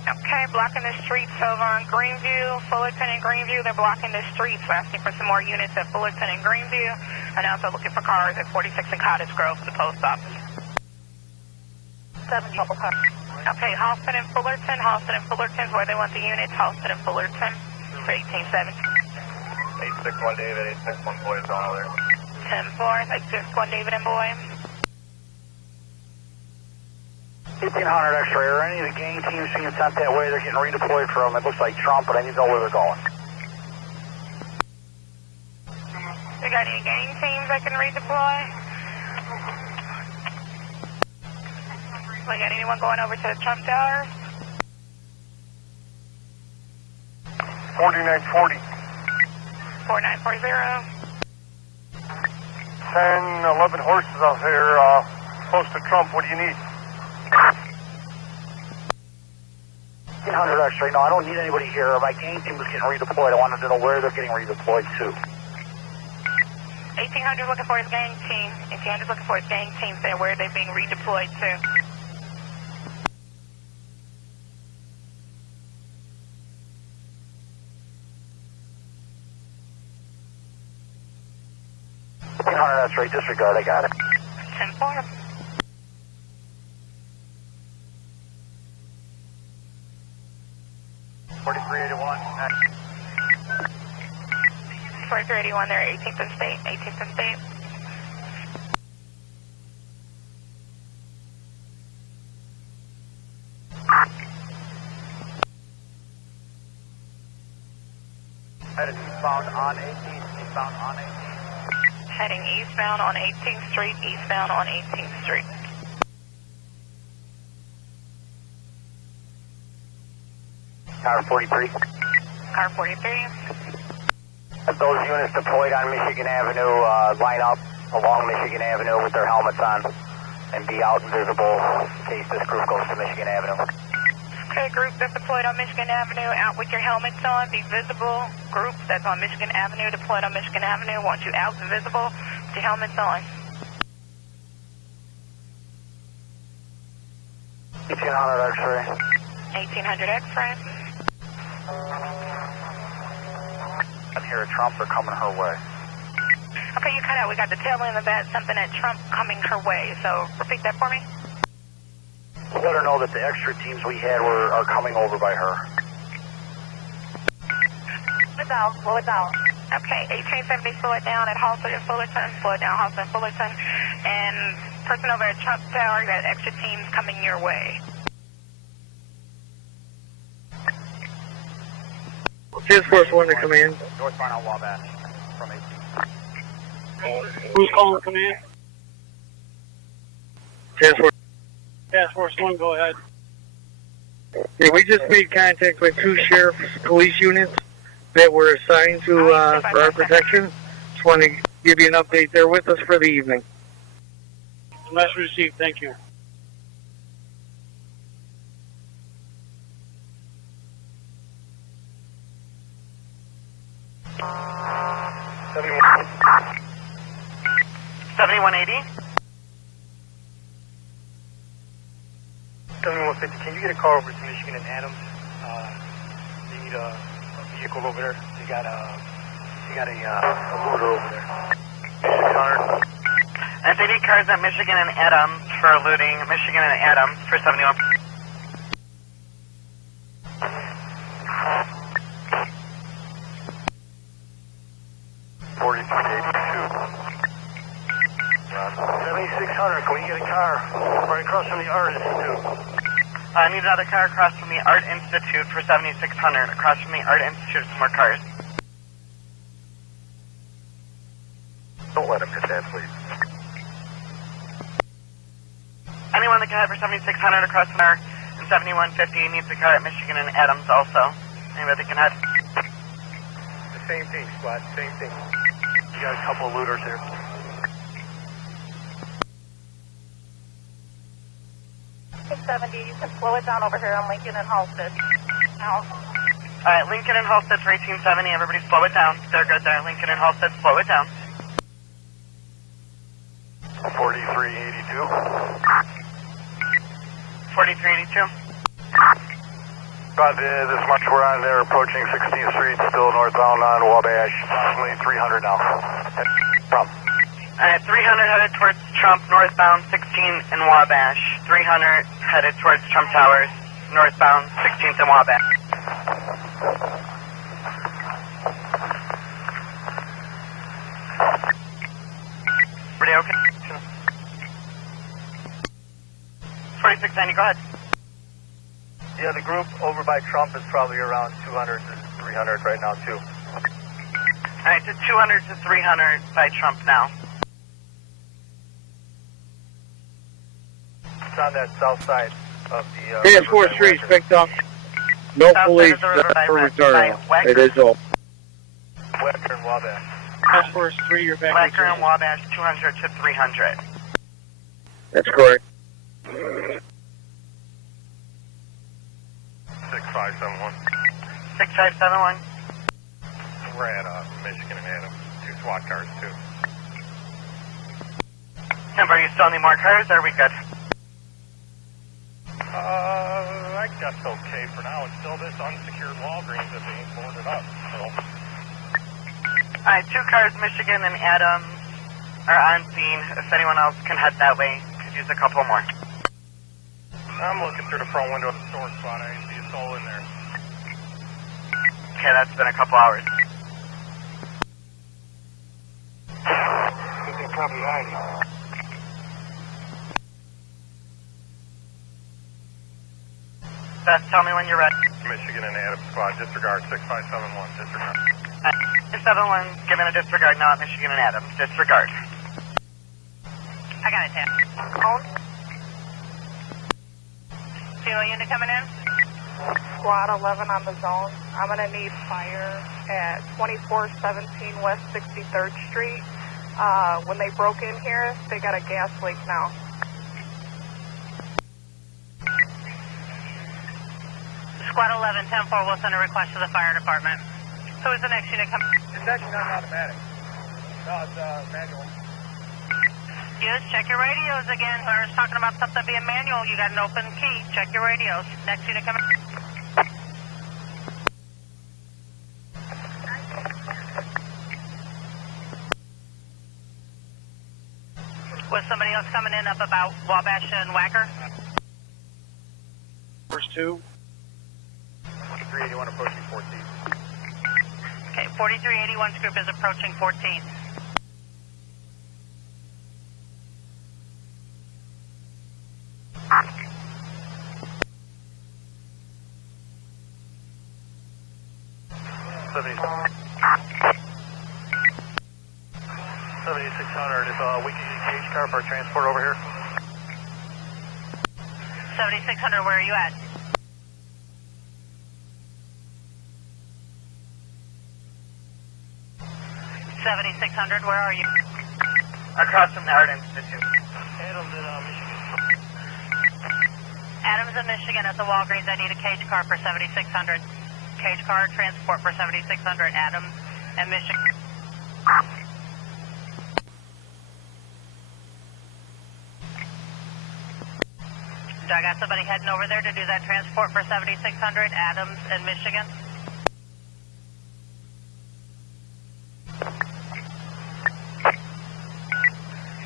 Okay, blocking the streets over on Greenview, Fullerton and Greenview. They're blocking the streets. We're asking for some more units at Fullerton and Greenview. And also looking for cars at 46 in Cottage Grove for the post office. 70 couple cars. Okay, Halston and Fullerton. Halston and Fullerton's where they want the units. Halston and Fullerton for 1870. 861 David, 861 Boy is on over there. 10-4, 861 David and Boy. 1800 X-ray, are any of the gang teams being sent that way? They're getting redeployed from, it looks like Trump, but I need to know where they're going. We got any gang teams that can redeploy? We got anyone going over to the Trump Tower? 4940. 4940. 10, 11 horses out here, close to Trump. What do you need? 1800 X-ray. No, I don't need anybody here. My gang team was getting redeployed. I wanted to know where they're getting redeployed to. 1800 looking for his gang team. 1800 looking for his gang team. Say where they're being redeployed to. That's right, disregard, I got it. 10-4. Next. 4381 there, 18th and State, 18th and State. Headed eastbound on 18th, eastbound on 18th. Heading eastbound on 18th Street, eastbound on 18th Street. Car 43. Car 43. Those units deployed on Michigan Avenue line up along Michigan Avenue with their helmets on and be out and visible in case this group goes to Michigan Avenue. Okay, group that's deployed on Michigan Avenue, out with your helmets on, be visible. Group that's on Michigan Avenue, deployed on Michigan Avenue, want you out and visible with your helmets on. 1800 X-ray. 1800 X-ray. I'm here at Trump, they're coming her way. Okay, you cut out. We got the tail end of that, something at Trump coming her way. So repeat that for me. Let her know that the extra teams we had are coming over by her. Slow it down. Okay, 1870, slow it down at Halsted and Fullerton. Slow it down, Halsted and Fullerton. And person over at Trump Tower, that extra team's coming your way. Task Force 1 to command. Northbound on Wabash from 18th. Who's calling command? Task Force 1, go ahead. Yeah, we just made contact with 2 sheriff's police units that were assigned to for our protection. Just want to give you an update. They're with us for the evening. Last received, thank you. Can you get a car over to Michigan and Adams? They need a vehicle over there. They got a loader over there. 600. And they need cars at Michigan and Adams for looting. Michigan and Adams for 71. Can we get a car right across from the Art Institute? I need another car across from the Art Institute for 7600. Across from the Art Institute, some more cars. Don't let him hit that, please. Anyone that can head for 7600 across from there and 7150 needs a car at Michigan and Adams also. Anybody that can head? The same thing, squad. Same thing. You got a couple of looters here. You can slow it down over here on Lincoln and Halsted. Alright, Lincoln and Halsted for 1870. Everybody slow it down. They're good there. Lincoln and Halsted, slow it down. 4382. 4382. About this much we're on there, approaching 16th Street, still northbound on Wabash. Approximately 300 now. Trump. Alright, 300 headed towards Trump, northbound 16 and Wabash. 300 headed towards Trump Towers, northbound 16th and Wabash. Pretty okay? 4690, go ahead. Yeah, the group over by Trump is probably around 200 to 300 right now, too. Alright, so 200 to 300 by Trump now. on that south side of the... Task Force 3 is picked up. No police for return. It is all. Wecker and Wabash. Task Force 3, you're back. Wecker and Wabash, 200 to 300. That's correct. 6571. 6571. We're at Michigan and Adams. 2 SWAT cars, too. Number, you still need more cars, or are we good? I guess okay for now. It's still this unsecured Walgreens that they ain't boarded up, so... Alright, 2 cars, Michigan and Adams are on scene. If anyone else can head that way, could use a couple more. I'm looking through the front window of the store spot. I see a soul in there. Okay, that's been a couple hours. They're probably hiding. Beth, tell me when you're ready. Michigan and Adams squad, disregard 6571, disregard. 71, given a disregard now at Michigan and Adams. Disregard. I got it, Tam. Phone. Kilo unit coming in? Squad 11 on the zone. I'm going to need fire at 2417 West 63rd Street. When they broke in here, they got a gas leak now. Squad 11, 10-4 will send a request to the fire department. Who is the next unit coming? It's actually not automatic. No, it's manual. Yes, check your radios again. Whoever's talking about something being manual, you got an open key. Check your radios. Next unit coming. Was somebody else coming in up about Wabash and Wacker? First 2. 4381 approaching 14. Okay, 4381's group is approaching 14. $7,600. If we can get a gauge car for our transport over here. 7600, where are you at? $7,600, where are you? Across from the Art Institute. Adams in Michigan at the Walgreens. I need a cage car for 7600. Cage car transport for 7600. Adams and Michigan. Do I got somebody heading over there to do that transport for 7600? Adams and Michigan.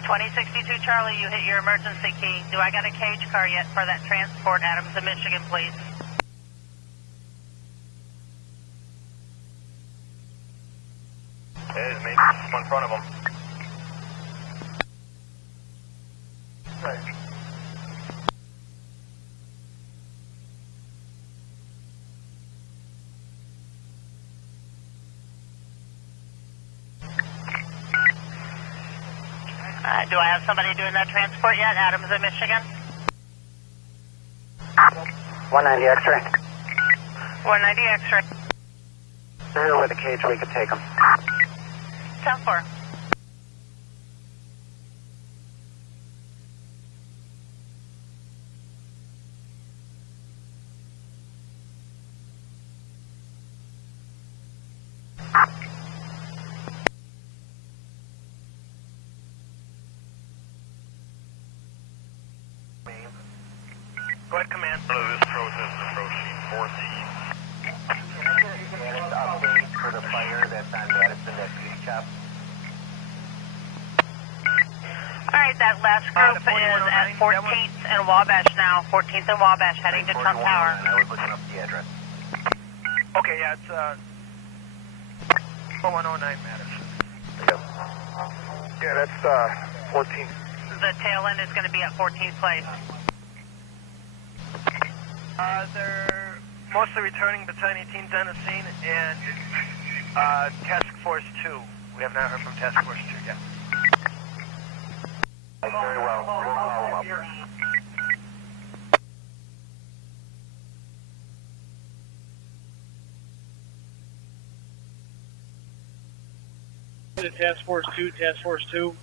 2062 Charlie, you hit your emergency key. Do I got a cage car yet for that transport, Adams to Michigan, please? There's maybe one in front of them. Right. Do I have somebody doing that transport yet? Adams in Michigan? 190 X-ray. 190 X-ray. Here with a cage, we could take them. 10-4. Go ahead, Command. This process is approaching 14. Update for the fire that's on Madison, that beauty shop. Alright, that last group is at 14th and Wabash now. 14th and Wabash heading to Trump Tower. I was looking up the address. Okay, yeah, it's 4109 Madison. Yeah, that's 14th. The tail end is going to be at 14th place. They're mostly returning battalion teams on the scene and Task Force 2. We have not heard from Task Force 2 yet. Very well. We'll follow up. Task Force 2, Task Force 2.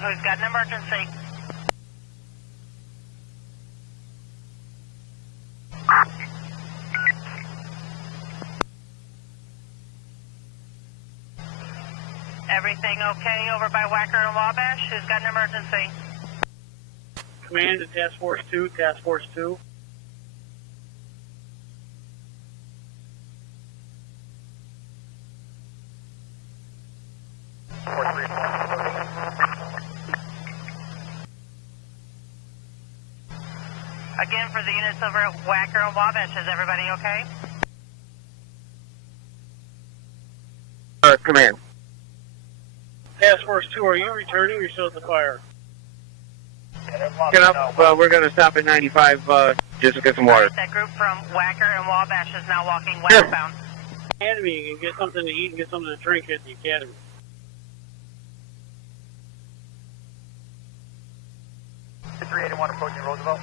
Who's got an emergency? Everything okay over by Wacker and Wabash? Who's got an emergency? Command to Task Force 2, Task Force 2. Again, for the units over at Wacker and Wabash, is everybody okay? Command. Task Force 2, are you returning or you still at the fire? Get up. We're going to stop at 95 just to get some water. That group from Wacker and Wabash is now walking westbound. Academy, you can get something to eat and get something to drink at the academy. Approaching Roosevelt.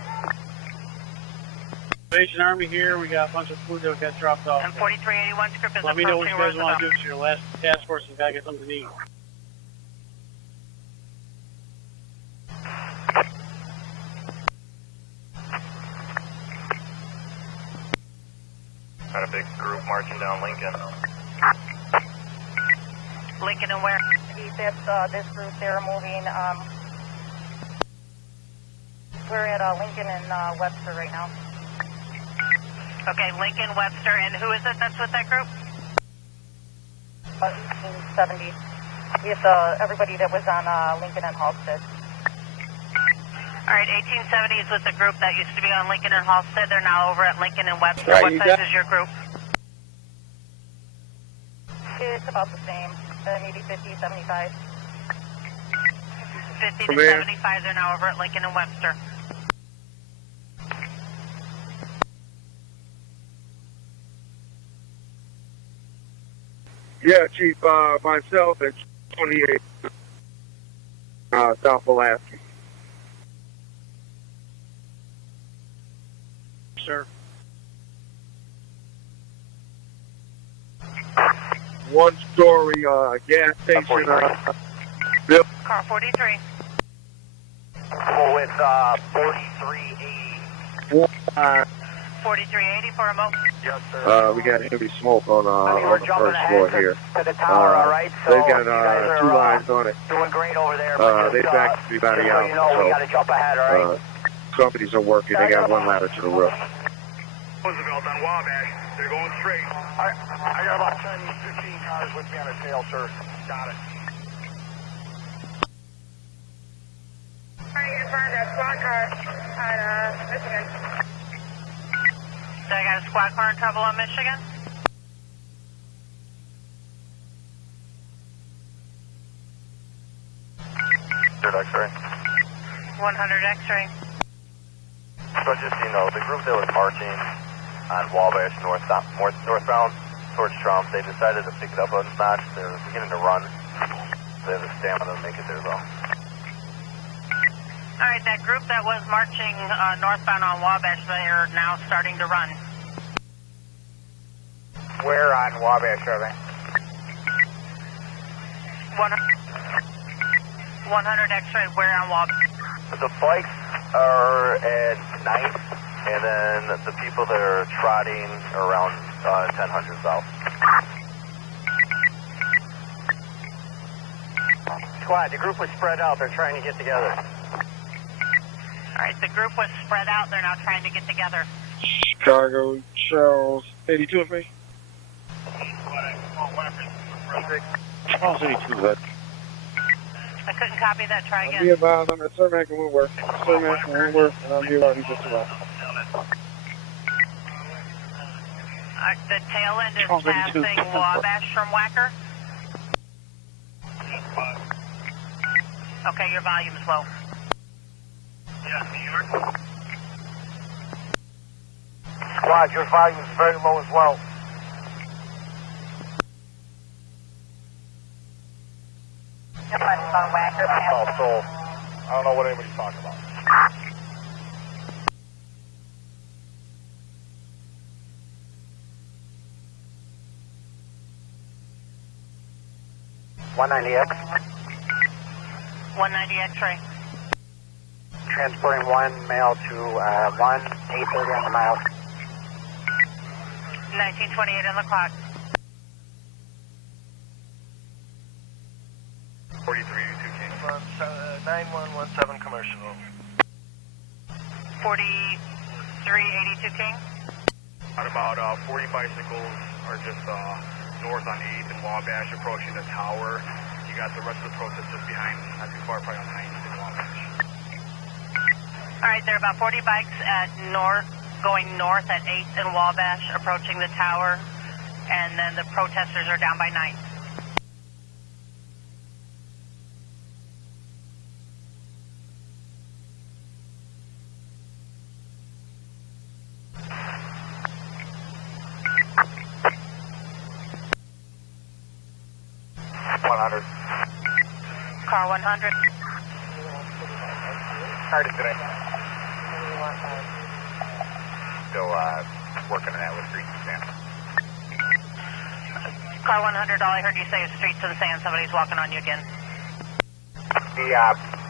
Salvation Army here. We got a bunch of food that got dropped off. And 4381 script is Let me know what you approaching guys want to Roosevelt. do to your last task force and gotta get something to eat. Got a big group marching down Lincoln. Lincoln and where? This group, they're moving. We're at Lincoln and Webster right now. Okay, Lincoln, Webster, and who is it that's with that group? 1870. It's everybody that was on Lincoln and Halstead. All right, 1870 is with the group that used to be on Lincoln and Halstead. They're now over at Lincoln and Webster. Right, What size is your group? It's about the same, maybe 50, 75. 50 to Command. 75, they're now over at Lincoln and Webster. Yeah, Chief, myself at 28 South Alaska. Sir. One story gas station. Bill. Car 43. With 4380. 4380 for a remote. Yes, sir. We got heavy smoke on we're the jumping first floor ahead here. to the tower, all right? So They've got you guys are, 2 lines on it. doing great over there. But They backed everybody just out. so you know, we got to jump ahead, all right? Companies are working. They got one ladder to the roof. Roosevelt on Wabash. They're going straight. I got about 10, 15 cars with me on a tail, sir. Got it. Trying to find that squad car on Michigan. So I got a squad car in trouble on Michigan? X-ray. 100 X-ray. So just so you know, the group that was marching on Wabash northbound towards Trump, they decided to pick it up a notch. They're beginning to run. They have the stamina to make it there, though. All right, that group that was marching northbound on Wabash, they are now starting to run. Where on Wabash are they? 100 X-ray, where on Wabash? The bikes are at night, and then the people that are trotting around 1000 south. Squad, the group was spread out. They're trying to get together. All right, the group was spread out. They're now trying to get together. Chicago, Charles, 82 of me. Charles 82, but I couldn't copy that. Try again. I'll be advised, I'm at Cermak and Woodworth. Cermak and Woodworth, and I'll be advised he just arrived. The tail end is passing Wabash from Wacker. Okay, your volume's low. Yeah, New York. Squad, your volume is very low as well. Oh, so I don't know what anybody's talking about. $190X. 190 X-ray. Transporting one male to 1-830 on the mile. 1928 on the clock. 4382 King. 9117 commercial. 4382 King. About 40 bicycles are just north on 8th and Wabash approaching the tower. You got the rest of the protest just behind, not too far, probably on 9th and Wabash. All right, there are about 40 bikes at going north at 8th and Wabash, approaching the tower, and then the protesters are down by 9th. Car 100. Started today. Still working on that with Streets and Sand. Car 100, all I heard you say is Streets and Sand. Somebody's walking on you again. The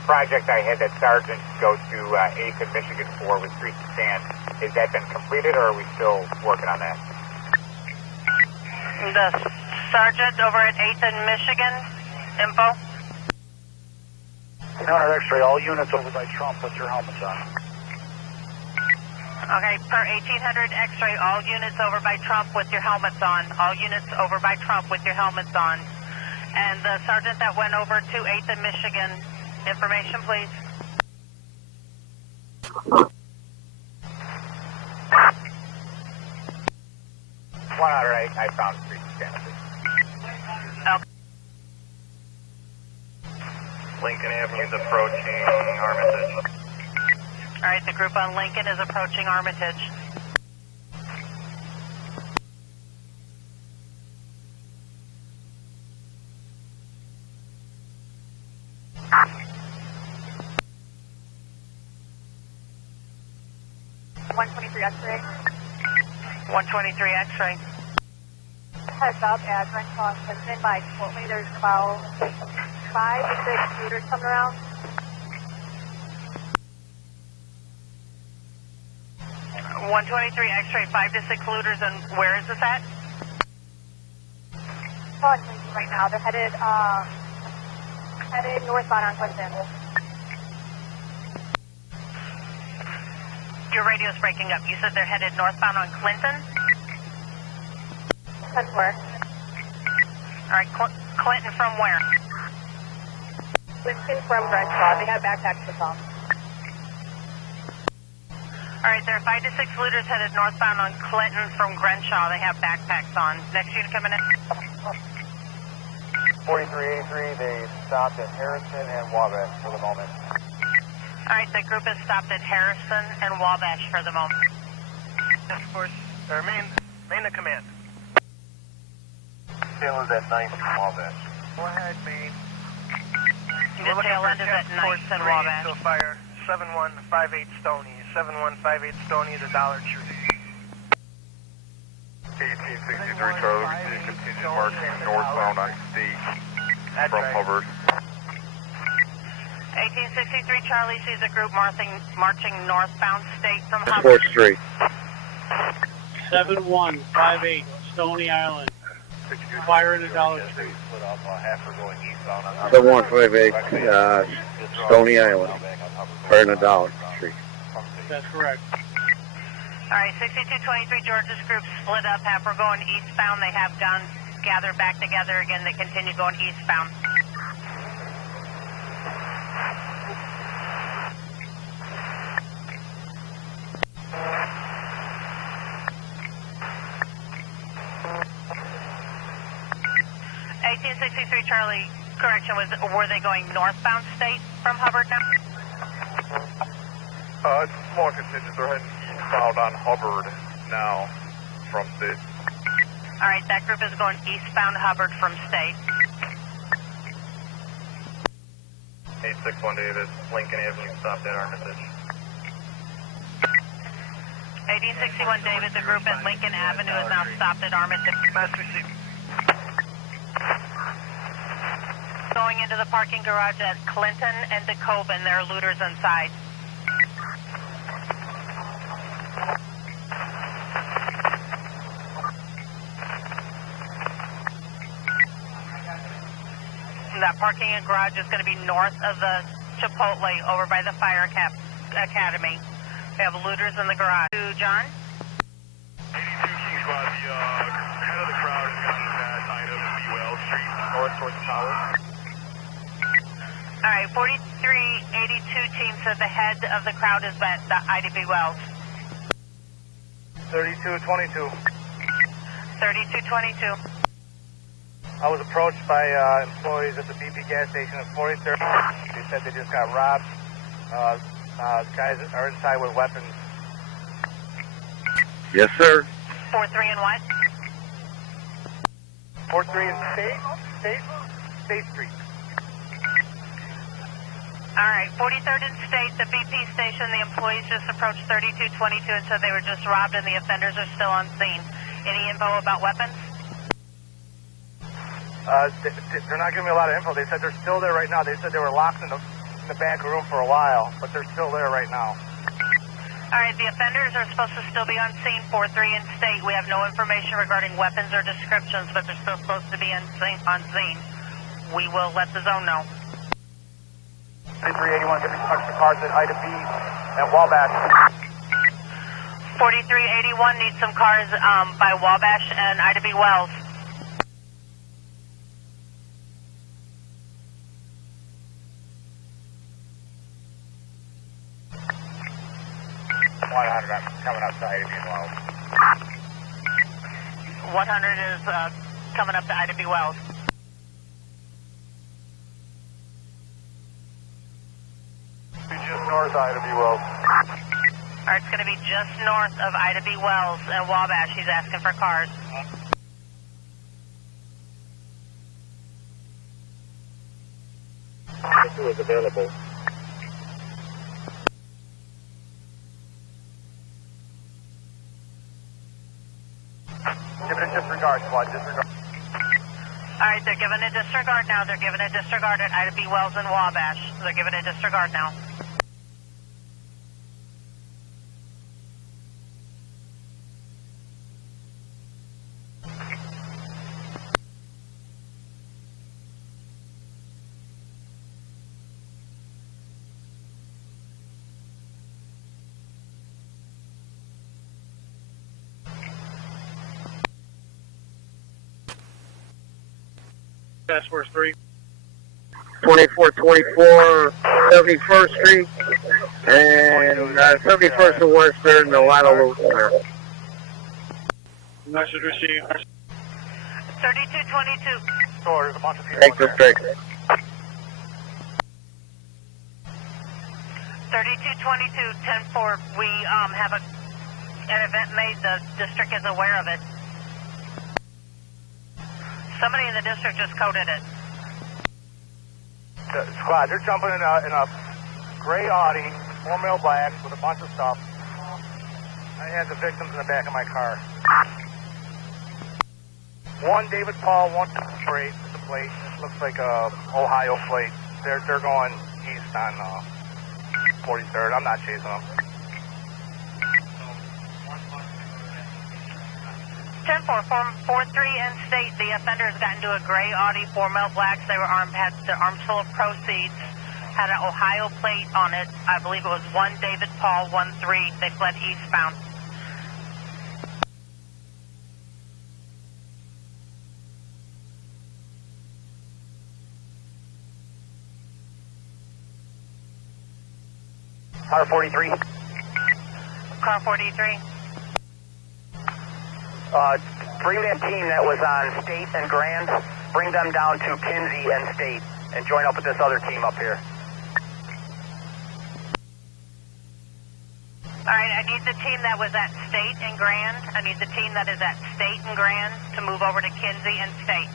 project I had that sergeant go to 8th and Michigan for with Streets and Sand, has that been completed or are we still working on that? The sergeant over at 8th and Michigan, info? 100 X-ray, all units over by Trump with your helmets on. Okay, per 1800 X-ray, all units over by Trump with your helmets on. All units over by Trump with your helmets on. And the sergeant that went over to 8th and Michigan, information please. 100, I found Streets and Sand. Okay. Lincoln Avenue is approaching Armitage. All right, the group on Lincoln is approaching Armitage. X-ray. 123 X-ray. Heads up at Rentoff has been by quote me. There's about 5 to 6 shooters coming around. X-ray, 5 to 6 looters, and where is this at? Right now, they're headed northbound on Clinton. Your radio's breaking up. You said they're headed northbound on Clinton? That's where. All right, Clinton from where? Clinton from Grenshaw. They have backpacks with them. All right, there are 5 to 6 looters headed northbound on Clinton from Grenshaw. They have backpacks on. Next unit coming in. 4383, they stopped at Harrison and Wabash for the moment. All right, the group has stopped at Harrison and Wabash for the moment. Of course, main to command. Tail is at 9th and Wabash. Go ahead, main. The tail end is at 9th and Wabash. So fire 7158 Stony. 7158 Stony is a Dollar Tree. 1863 Charlie, we see continued marching northbound on State from Hubbard. 1863 Charlie sees a group marching northbound State from Hubbard. Sports Street. 7158 Stony Island. Fire in the Dollar Tree. 7158 Stony Island. Fire in the Dollar Tree. That's correct. All right, 6223 George's group split up. Half are going eastbound. They have gathered back together again. They continue going eastbound. 1863 Charlie, correction, were they going northbound state from Hubbard now? It's a small contingent. They're heading eastbound on Hubbard now from state. All right, that group is going eastbound Hubbard from state. 861 David, Lincoln Avenue, stopped at our message. 1861 David, the group at Lincoln Avenue is now stopped at Armitage. Going into the parking garage at Clinton and DeKoven, there are looters inside. That parking garage is going to be north of the Chipotle over by the Fire Academy. We have looters in the garage. John? 82 King Squad, the head of the crowd has gotten that item Well Street, north towards the tower. All right, 4382 team said the head of the crowd is at the IDB Wells. 3222. 3222. I was approached by employees at the BP gas station at 43rd. They said they just got robbed. Guys are inside with weapons. Yes, sir. 43 and what? 43 and State Street. All right, 43rd and State, the BP station, the employees just approached 3222 and said they were just robbed and the offenders are still on scene. Any info about weapons? They're not giving me a lot of info. They said they're still there right now. They said they were locked in the back room for a while, but they're still there right now. All right, the offenders are supposed to still be on scene, 43 and State. We have no information regarding weapons or descriptions, but they're still supposed to be on scene. We will let the zone know. 4381, get me touch the cars at Ida B and Wabash. 4381 needs some cars by Wabash and Ida B Wells. Coming up to Ida B Wells. 100 is coming up to Ida B Wells. Just north of Ida B Wells. All right, it's going to be just north of Ida B Wells and Wabash. He's asking for cars. Who is available? Give it a disregard, squad. Disregard. All right, they're giving a disregard now. They're giving a disregard at Ida B Wells and Wabash. They're giving a disregard now. Task Force 3. 2424 71st Street and 71st and Western, and a lot of loot there. Message received. 3222. So there's a bunch of people. Take the straight. 3222, 10-4. We have an event made. The district is aware of it. Somebody in the district just coded it. Squad, they're jumping in a gray Audi, 4-male black, with a bunch of stuff. I had the victims in the back of my car. One David Paul, one plate. The plate looks like a Ohio plate. They're going east on 43rd. I'm not chasing them. 10-4, 43 and State. The offenders got into a gray Audi, 4-male blacks. They were armed, had their arms full of proceeds, had an Ohio plate on it. I believe it was 1 David Paul, 1-3. They fled eastbound. Car 43. Car 43. Bring that team that was on State and Grand bring them down to Kinsey and State and join up with this other team up here. All right, I need the team that was at State and Grand. I need the team that is at State and Grand to move over to Kinsey and State.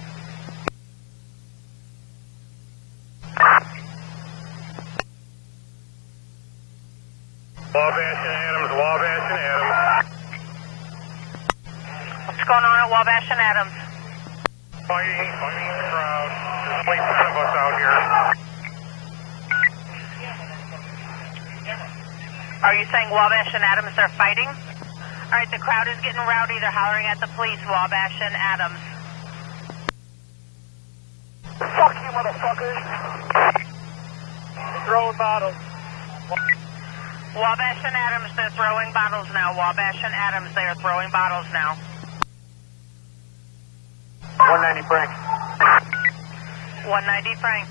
Wabash and Adams, Wabash and Adams. What's going on at Wabash and Adams? Fighting the crowd. There's like 10 of us out here. Are you saying Wabash and Adams are fighting? All right, the crowd is getting rowdy. They're hollering at the police, Wabash and Adams. Fuck you, motherfuckers! They're throwing bottles. Wabash and Adams, they're throwing bottles now. Wabash and Adams, they are throwing bottles now. 190 Frank. 190 Frank.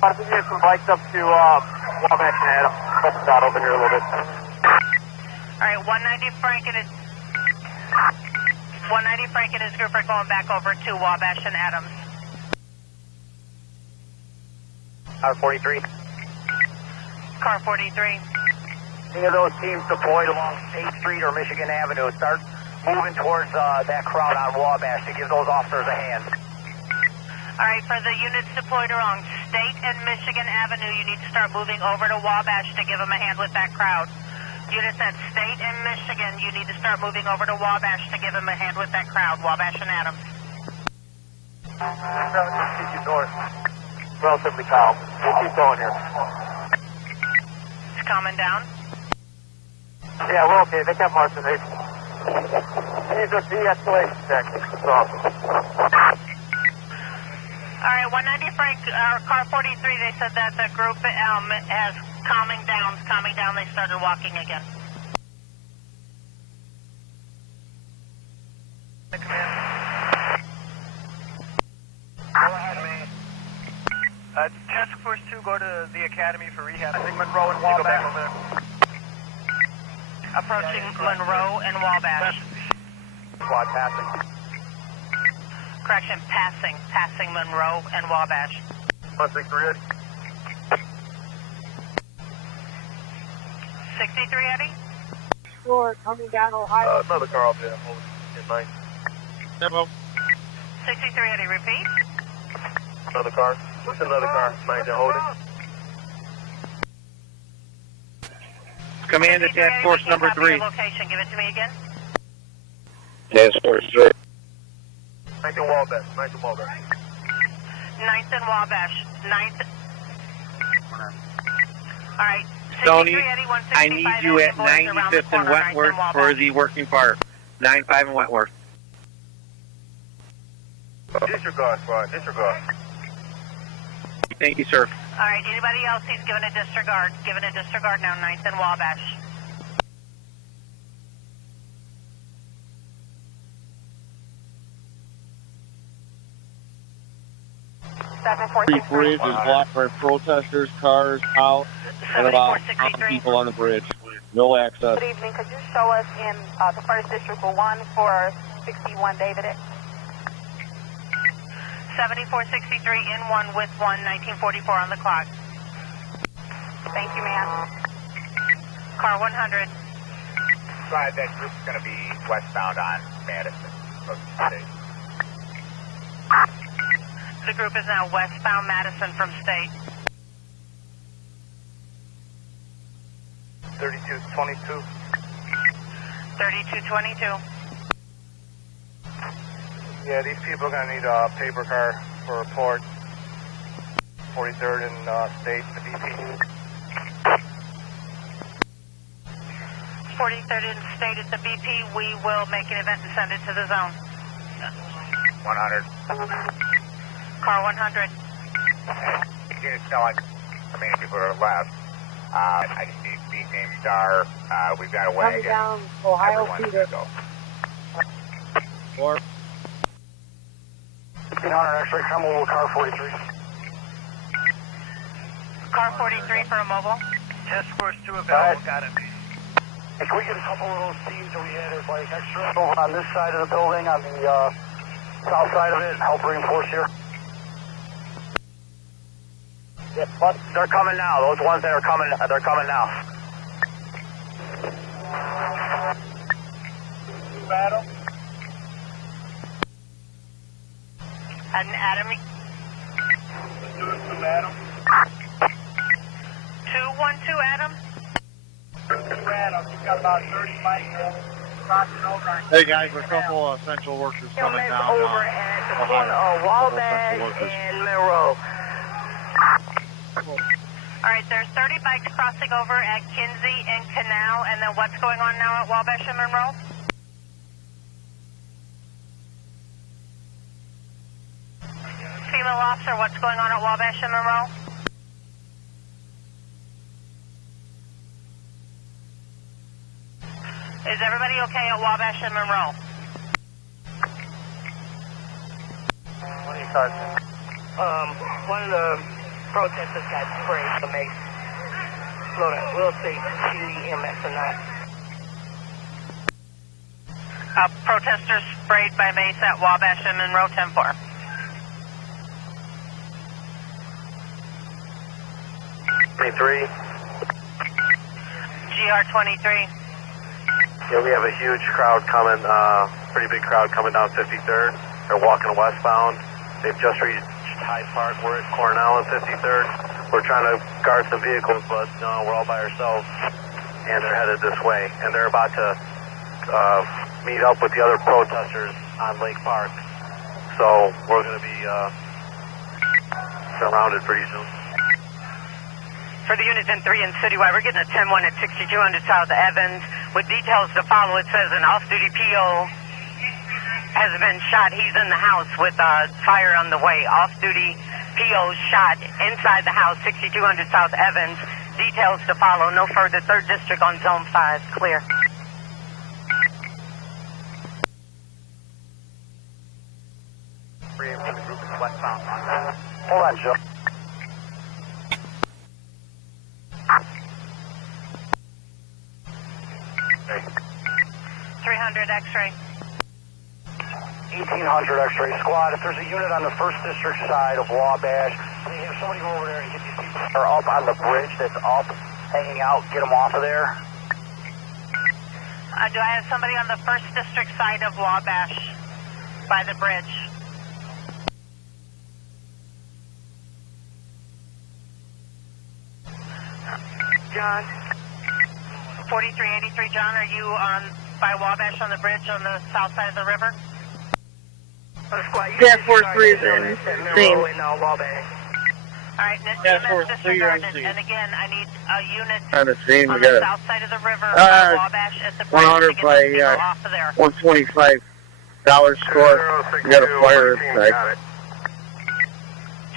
How to get some bikes up to Wabash and Adams. Let's start over here a little bit. All right, 190 Frank and his 190 Frank and his group are going back over to Wabash and Adams. Car 43. Car 43. Any of those teams deployed along State Street or Michigan Avenue, start moving towards that crowd on Wabash to give those officers a hand. All right, for the units deployed along State and Michigan Avenue, you need to start moving over to Wabash to give them a hand with that crowd. Units at State and Michigan, you need to start moving over to Wabash to give them a hand with that crowd, Wabash and Adams. Keep you north. Relatively calm. We'll keep going here. It's calming down. Yeah, we're okay. They kept marching. They need a de-escalation tactic. That's awesome. All right, 190 Frank, car 43, they said that the group has calming down. They started walking again. Task Force 2, go to the Academy for rehab. I think Monroe and Wabash. Approaching Monroe and Wabash. Squad passing. Correction, passing Monroe and Wabash. 163 Eddie. 63 Eddie? Score coming down Ohio. Another car up there. Hold it in line. Demo. 63 Eddie, repeat. Another car. Just another car. Mind to hold it. Command to Task Force number 3. Location, give it to me again. Task Force 3. 9th and Wabash. 9th and Wabash. 9th and Wabash. 9th. All right. Tony, 63 Eddie, I need you at 95th and Wentworth for the working part. 95 and Wentworth. Disregard, squad. Disregard. Thank you, sir. All right, anybody else he's given a disregard? Given a disregard now, 9th and Wabash. The bridge is blocked by protesters, cars out, and about 1,000 people on the bridge. No access. Good evening. Could you show us in the first district 1 for 61 David? 7463 in 1 with 1, 1944 on the clock. Thank you, ma'am. Car 100. Right, that group's going to be westbound on Madison. From State. The group is now westbound Madison from State. 3222. 3222. Yeah, these people are going to need a paper car for report. 43rd and State, the BP. 43rd and State at the BP. We will make an event and send it to the zone. 100. Car 100. You can tell how many people are left. I just need speed name star. We've got a wagon. Coming down Ohio Everyone's Peter. going to go. 4. 1500 X-ray, come over car 43. Car 43 for a mobile. Task Force 2 available. Got it. Hey, can we get a couple of those teams that we had as like extra over on this side of the building on the South side of it, help reinforce here. Yep, what? They're coming now. Those ones that are coming, they're coming now. Battle. Adam. Adam. 212 Adam. Adam, you've got about 30 miles crossing over. Hey guys, a couple of essential workers coming down. Over at the corner of Wabash and Monroe. All right, there's 30 bikes crossing over at Kinsey and Canal, and then what's going on now at Wabash and Monroe? Female officer, what's going on at Wabash and Monroe? Is everybody okay at Wabash and Monroe? What do you start? One of the protesters got sprayed with mace. We'll see if she need EMS or not. Protesters sprayed by mace at Wabash and Monroe 10-4. Three. GR23. Yeah, we have a huge crowd coming, pretty big crowd coming down 53rd. They're walking westbound. They've just reached Hyde Park. We're at Cornell and 53rd. We're trying to guard some vehicles, but no, we're all by ourselves. And they're headed this way. And they're about to meet up with the other protesters on Lake Park. So we're going to be surrounded pretty soon. For the units in 3 and Citywide, we're getting a 10-1 at 6200 South Evans. With details to follow, it says an off-duty PO has been shot. He's in the house with fire on the way. Off-duty PO shot inside the house, 6200 South Evans. Details to follow. No further. 3rd District on Zone 5. Clear. Westbound. Hold on, Joe. Okay. 300 X-ray. 1800 X-ray squad. If there's a unit on the 1st District side of Wabash, they have somebody go over there and get these people that are up on the bridge that's up, hanging out, get them off of there. Do I have somebody on the 1st District side of Wabash by the bridge? John. 4383, John, are you on by Wabash on the bridge on the south side of the river? Yeah, 43 is in scene. All right, EMS disregarded. And again, I need a unit On the scene, we on got the a south side of the river by Wabash at the bridge 100 to get those people by off of there. $125 score. We got a fire inside.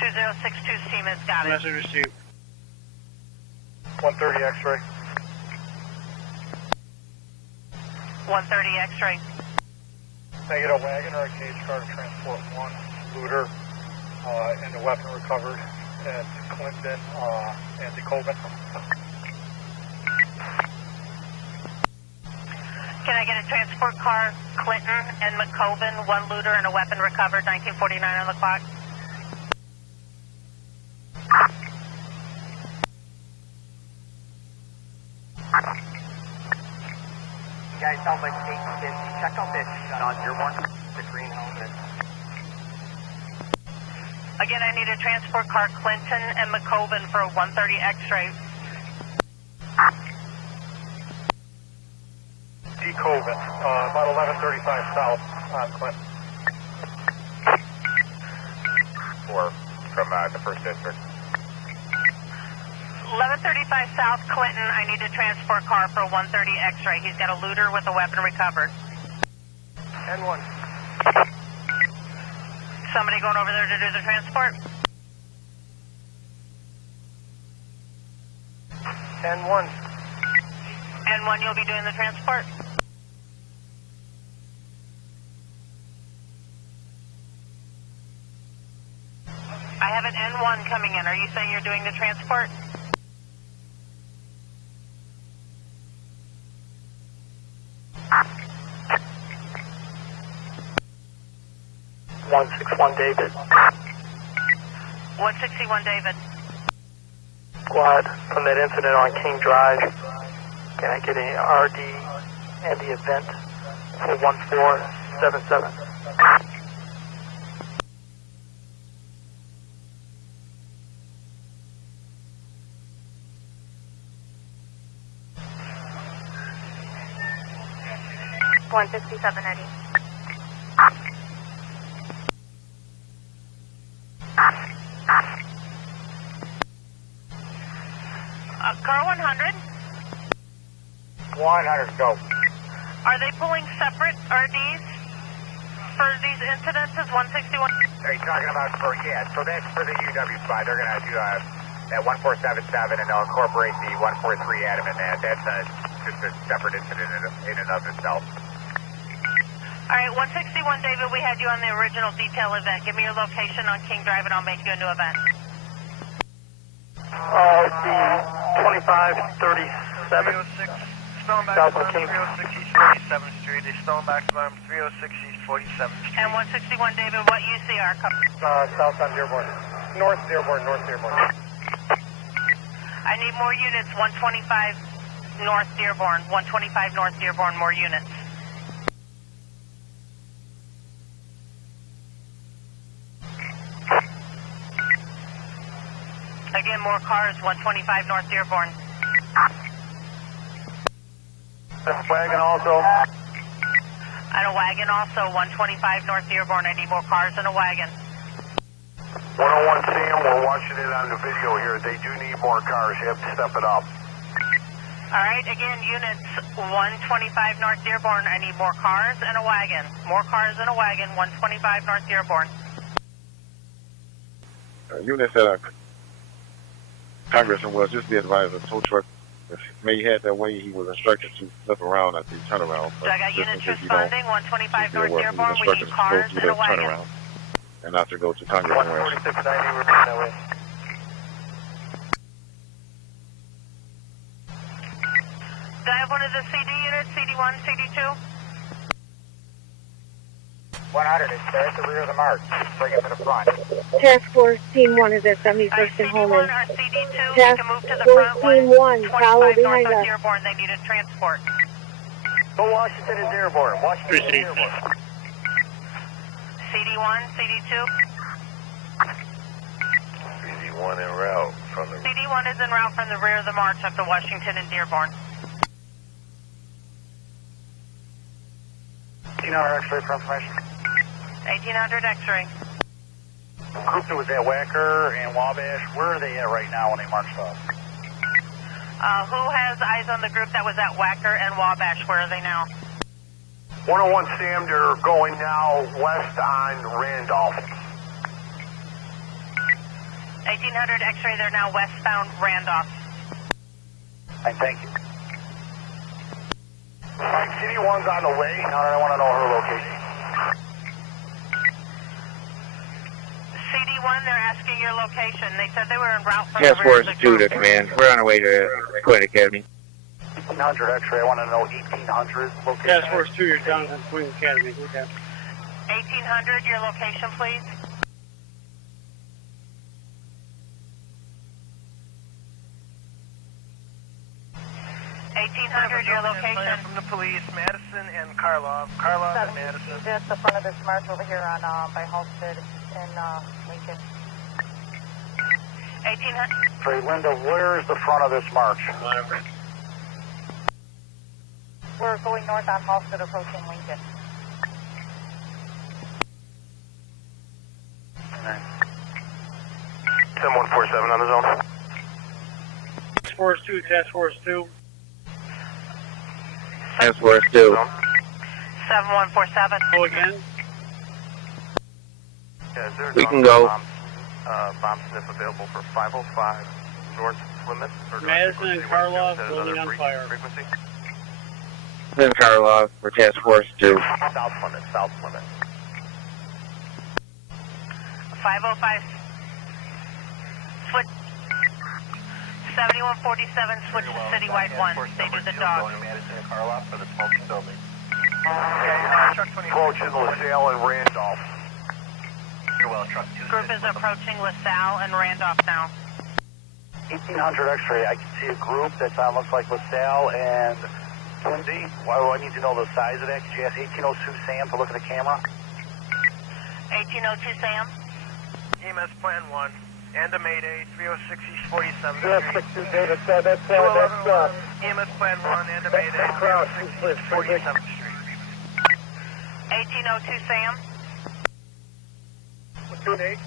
2062 team has got it. Message received. 130 X-ray. 130 X-ray. Can I get a wagon or a cage car to transport one looter and a weapon recovered at Clinton and DeCoven? Can I get a transport car, Clinton and McCoven, one looter and a weapon recovered, 1949 on the clock? Guys, sounds like 850. Check out that shot on your one, the green helmet. Again, I need a transport car, Clinton and McCoven for a 130 X-ray. DeCoven, about 1135 south on Clinton. From the 1st District. 1135 South Clinton, I need a transport car for a 130 X-ray. He's got a looter with a weapon recovered. N1. Somebody going over there to do the transport? N1. N1, you'll be doing the transport? I have an N1 coming in. Are you saying you're doing the transport? 161 David. 161 David. Squad, from that incident on King Drive, can I get an RD and the event for 1477? Eddie. Car 100. 100, go. Are they pulling separate RDs for these incidences? 161. Are you talking about so that's for the UW spot. They're going to do that 1477 and they'll incorporate the 143 Adam in that. That's just a separate incident in and of itself. All right, 161 David, we had you on the original detail event. Give me your location on King Drive and I'll make you a new event. The 2537. 306, Stone back South to of King. 306 East 47th Street. They stone back to 306 East 47th Street. And 161 David, what UCR cover? South on Dearborn. North Dearborn. I need more units, 125 North Dearborn. 125 North Dearborn, more units. Again, more cars, 125 North Dearborn. This wagon also. And a wagon also, 125 North Dearborn. I need more cars and a wagon. 101 Sam, we're watching it on the video here. They do need more cars. You have to step it up. All right, again, units 125 North Dearborn. I need more cars and a wagon. More cars and a wagon, 125 North Dearborn. Unit said Congressman was just be advised of tow truck. If may head that way, he was instructed to flip around at the turnaround. So I got units responding, 125 North Dearborn. We need cars and a wagon. Turnaround and not to go to Congressman West. 14690, we're that way. Do I have one of the CD units, CD1, CD2? 100, it's there at the rear of the march. Bring it to the front. Task Force Team 1 is at 71st and Holman. CD1 or CD2, Task you can move to the Force front. Team 1, follow 25 behind North us. Dearborn, they need a transport. Go Washington and Dearborn. Washington and Dearborn. CD1, CD2? CD1 en route from the... CD1 is en route from the rear of the march up to Washington and Dearborn. 1800 X-ray for information. 1800 X-ray. Group that was at Wacker and Wabash, where are they at right now when they marched off? Who has eyes on the group that was at Wacker and Wabash? Where are they now? 101 Sam, they're going now west on Randolph. 1800 X-ray, they're now westbound Randolph. Thank you. Alright, CD1's on the way. Now I want to know her location. CD1, they're asking your location. They said they were en route from Task the rear of Force the 2 group. to command. We're on our way to Quinn Academy. 1800 X-ray, I want to know 1800 location. Task Force 2, you're down at Queen Academy. Okay. 1800, your location, please. Your location. From the police, Madison and Karloff. Karloff and Madison. That's the front of this march over here on by Halstead and Lincoln. 1800. Trey, Linda, where's the front of this march? We're going north on Halstead, approaching Lincoln. Right. 7147 on the zone. Task Force 2, Task Force 2. Task Force 2. 7147. Go again. Yeah, is there We can go. Bomb sniff available for 505 North Plymouth? Madison and Karloff building on fire. Frequency? Then Karloff for Task Force 2. South Plymouth, South Plymouth. 505. Switch. 7147, switch to Citywide 1. They do the dog. Going to Madison and Karloff for the smoking building. Okay, truck 20. Approaching LaSalle and Randolph. Group is approaching LaSalle and Randolph now. 1800 X-ray, I can see a group that looks like LaSalle and Lindsay. Why do I need to know the size of that? Could you ask 1802 Sam to look at the camera? 1802 Sam. EMS Plan 1, and a Mayday, 306 East 47th That's Street. EMS EMS Plan 1, and a Mayday, 306 East 47th Street. 1802 Sam. Platoon 8.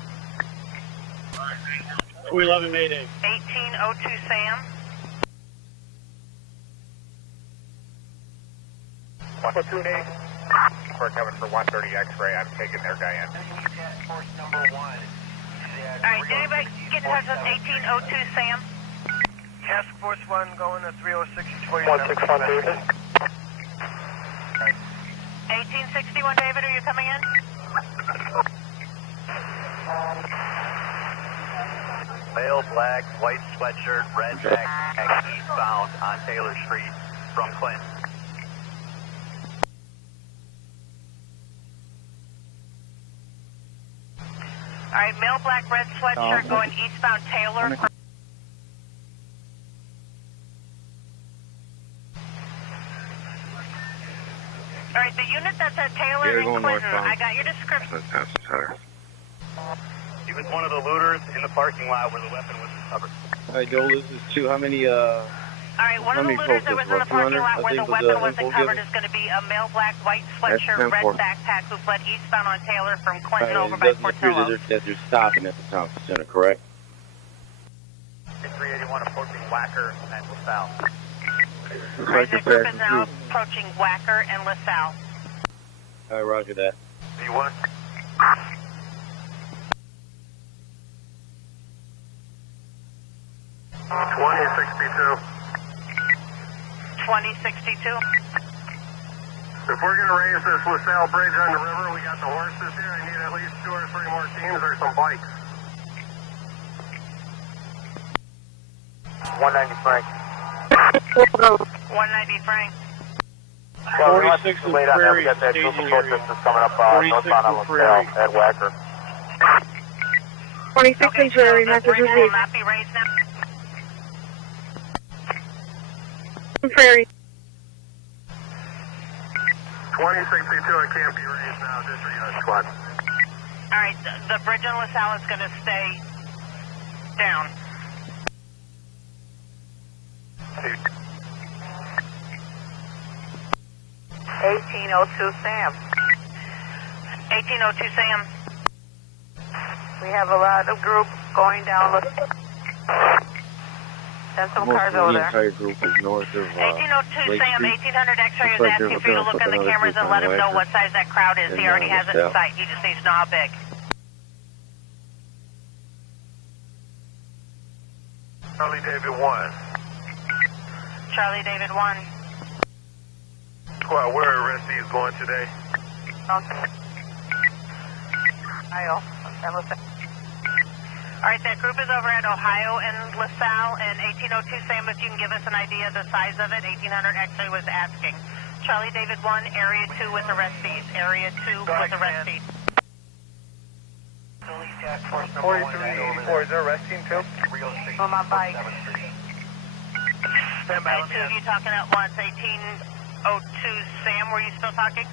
211 Mayday. 1802 Sam. Platoon 8. We're coming for 130 X-ray. I'm taking their guy in. Alright, did anybody get in touch with 1802 Sam? Task Force 1 going to 306 East 47th. 161 David. 1861 David, are you coming in? Male, black, white sweatshirt, red backpack, eastbound on Taylor Street from Clinton. Alright, male, black, red sweatshirt going eastbound Taylor. Alright, the unit that's at Taylor and Clinton, I got your description. He was one of the looters in the parking lot where the weapon was discovered. Alright, Joel, this is 2. How many, Alright, one of the looters that was in the parking lot where the weapon wasn't covered is going to be a male, black, white sweatshirt, red backpack who fled eastbound on Taylor from Clinton over by Portillo. It doesn't appear that they're stopping at the town center, correct? 381 approaching Whacker and LaSalle. Alright, the group is now approaching Whacker and LaSalle. Alright, roger that. V1. 2062. 2062. If we're going to raise this LaSalle Bridge on the river, we got the horses here. I need at least 2 or 3 more teams or some bikes. 190 Frank. 190 Frank. 46 and Prairie We got that group of staging protesters area. coming up northbound on LaSalle at Wacker. 26 and Prairie, This message bridge will received. not be raised now. Prairie. 2062, it can't be raised now. Disregard squad. Alright, the bridge in LaSalle is going to stay down. 1802 Sam. 1802 Sam. We have a lot of group going down. Send some Most cars of over the there. entire group is north of 1802 Lake Sam, Street. 1800 X-ray is Looks like asking they're for you to hooking look up in the another cameras group and let on him know Whacker. what size that crowd is. He And already has it in LaSalle. sight. He just needs to know how big. Charlie David 1. Charlie David 1. Squad, where are arrestees going today? Ohio. Alright, that group is over at Ohio and LaSalle, and 1802 Sam, if you can give us an idea of the size of it, 1800 X-ray was asking. Charlie David 1, Area 2 with arrestees. Area 2 with arrestees. 4384, is there arresting too? On my bike. Alright, 2 of you talking at once. 1802 Sam, were you still talking?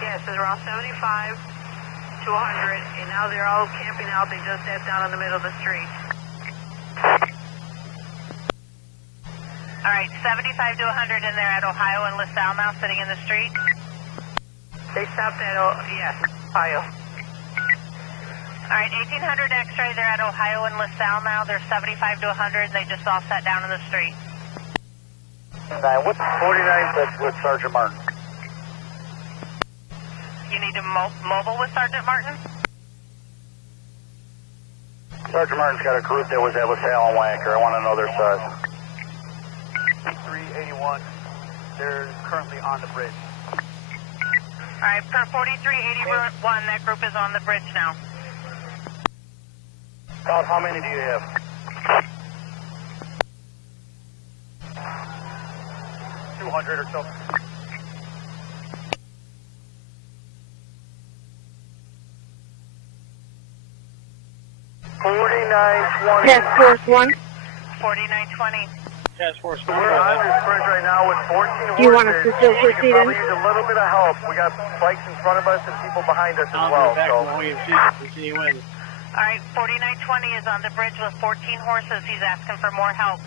Yes, it's around 75 to 100, and now they're all camping out. They just sat down in the middle of the street. Alright, 75 to 100 in there at Ohio and LaSalle now, sitting in the street. They stopped at, Ohio. Alright, 1800 X-ray, they're at Ohio and LaSalle now. They're 75 to 100, and they just all sat down in the street. What's 49 with Sergeant Martin? You need a mobile with Sergeant Martin? Sergeant Martin's got a group that was at LaSalle and Whacker. I want to know their size. 381. They're currently on the bridge. Alright, per 4381, that group is on the bridge now. About how many do you have? 200 or so. 4920. Task Force 1. 4920. Task Force 1. We're on this bridge right now with 14 horses. Do you want us to still We proceed could in? probably use a little bit of help. We got bikes in front of us and people behind us as I'll well. go back So. to OEMC to continue in. All right, 4920 is on the bridge with 14 horses. He's asking for more help.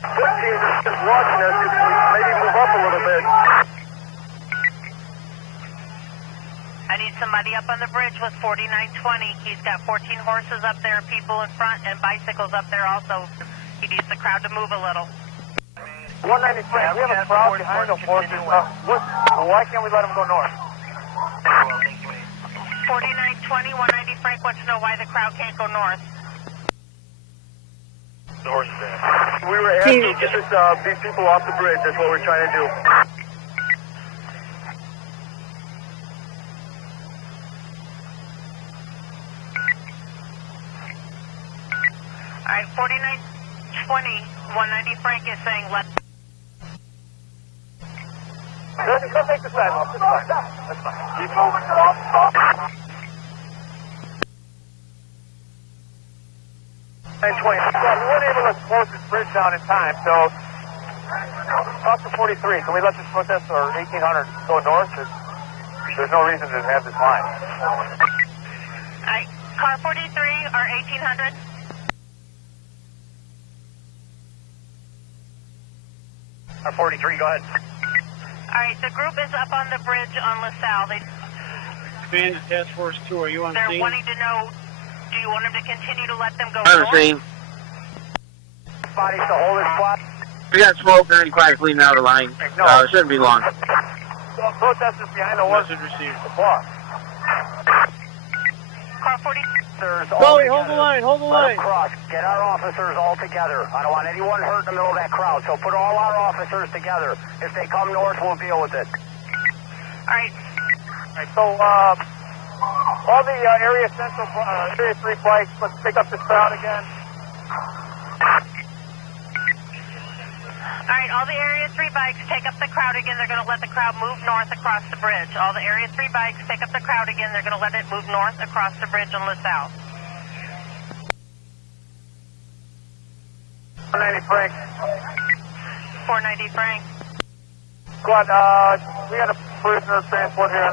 15 is just watching us. If we maybe move up a little bit. I need somebody up on the bridge with 4920. He's got 14 horses up there, people in front, and bicycles up there also. He needs the crowd to move a little. 193, we have a crowd behind the horses. Why can't we let them go north? 4920, 190 Frank wants to know why the crowd can't go north. The horses there. We were asking to get these people off the bridge. That's what we're trying to do. All right, 4920, 190 Frank is saying let. Let's take the sidewalk. That's fine. Keep moving it off. 920. Well, we weren't able to close this bridge down in time, so talk to 43. Can we let this protest or 1800 go north? There's no reason to have this line. All right, car 43 or 1800. Car 43, go ahead. All right, the group is up on the bridge on LaSalle. Command to Task Force 2, are you on They're scene? wanting to know, do you want them to continue to let them go On north? the scene. Bodies to hold this spot. We got smoke 95 cleaning out the line. It shouldn't be long. Well, protesters behind the horses. Message received. The bar. Car 40. Bowie, hold the line, hold the line. Cross. Get our officers all together. I don't want anyone hurt in the middle of that crowd, so put all our officers together. If they come north, we'll deal with it. All right. All right, so all the area central, area 3 bikes, let's pick up this crowd again. All right, all the Area 3 bikes, take up the crowd again. They're going to let the crowd move north across the bridge. All the Area 3 bikes, take up the crowd again. They're going to let it move north across the bridge on LaSalle. 490 Frank. 490 Frank. Squad, we got a prisoner transport here.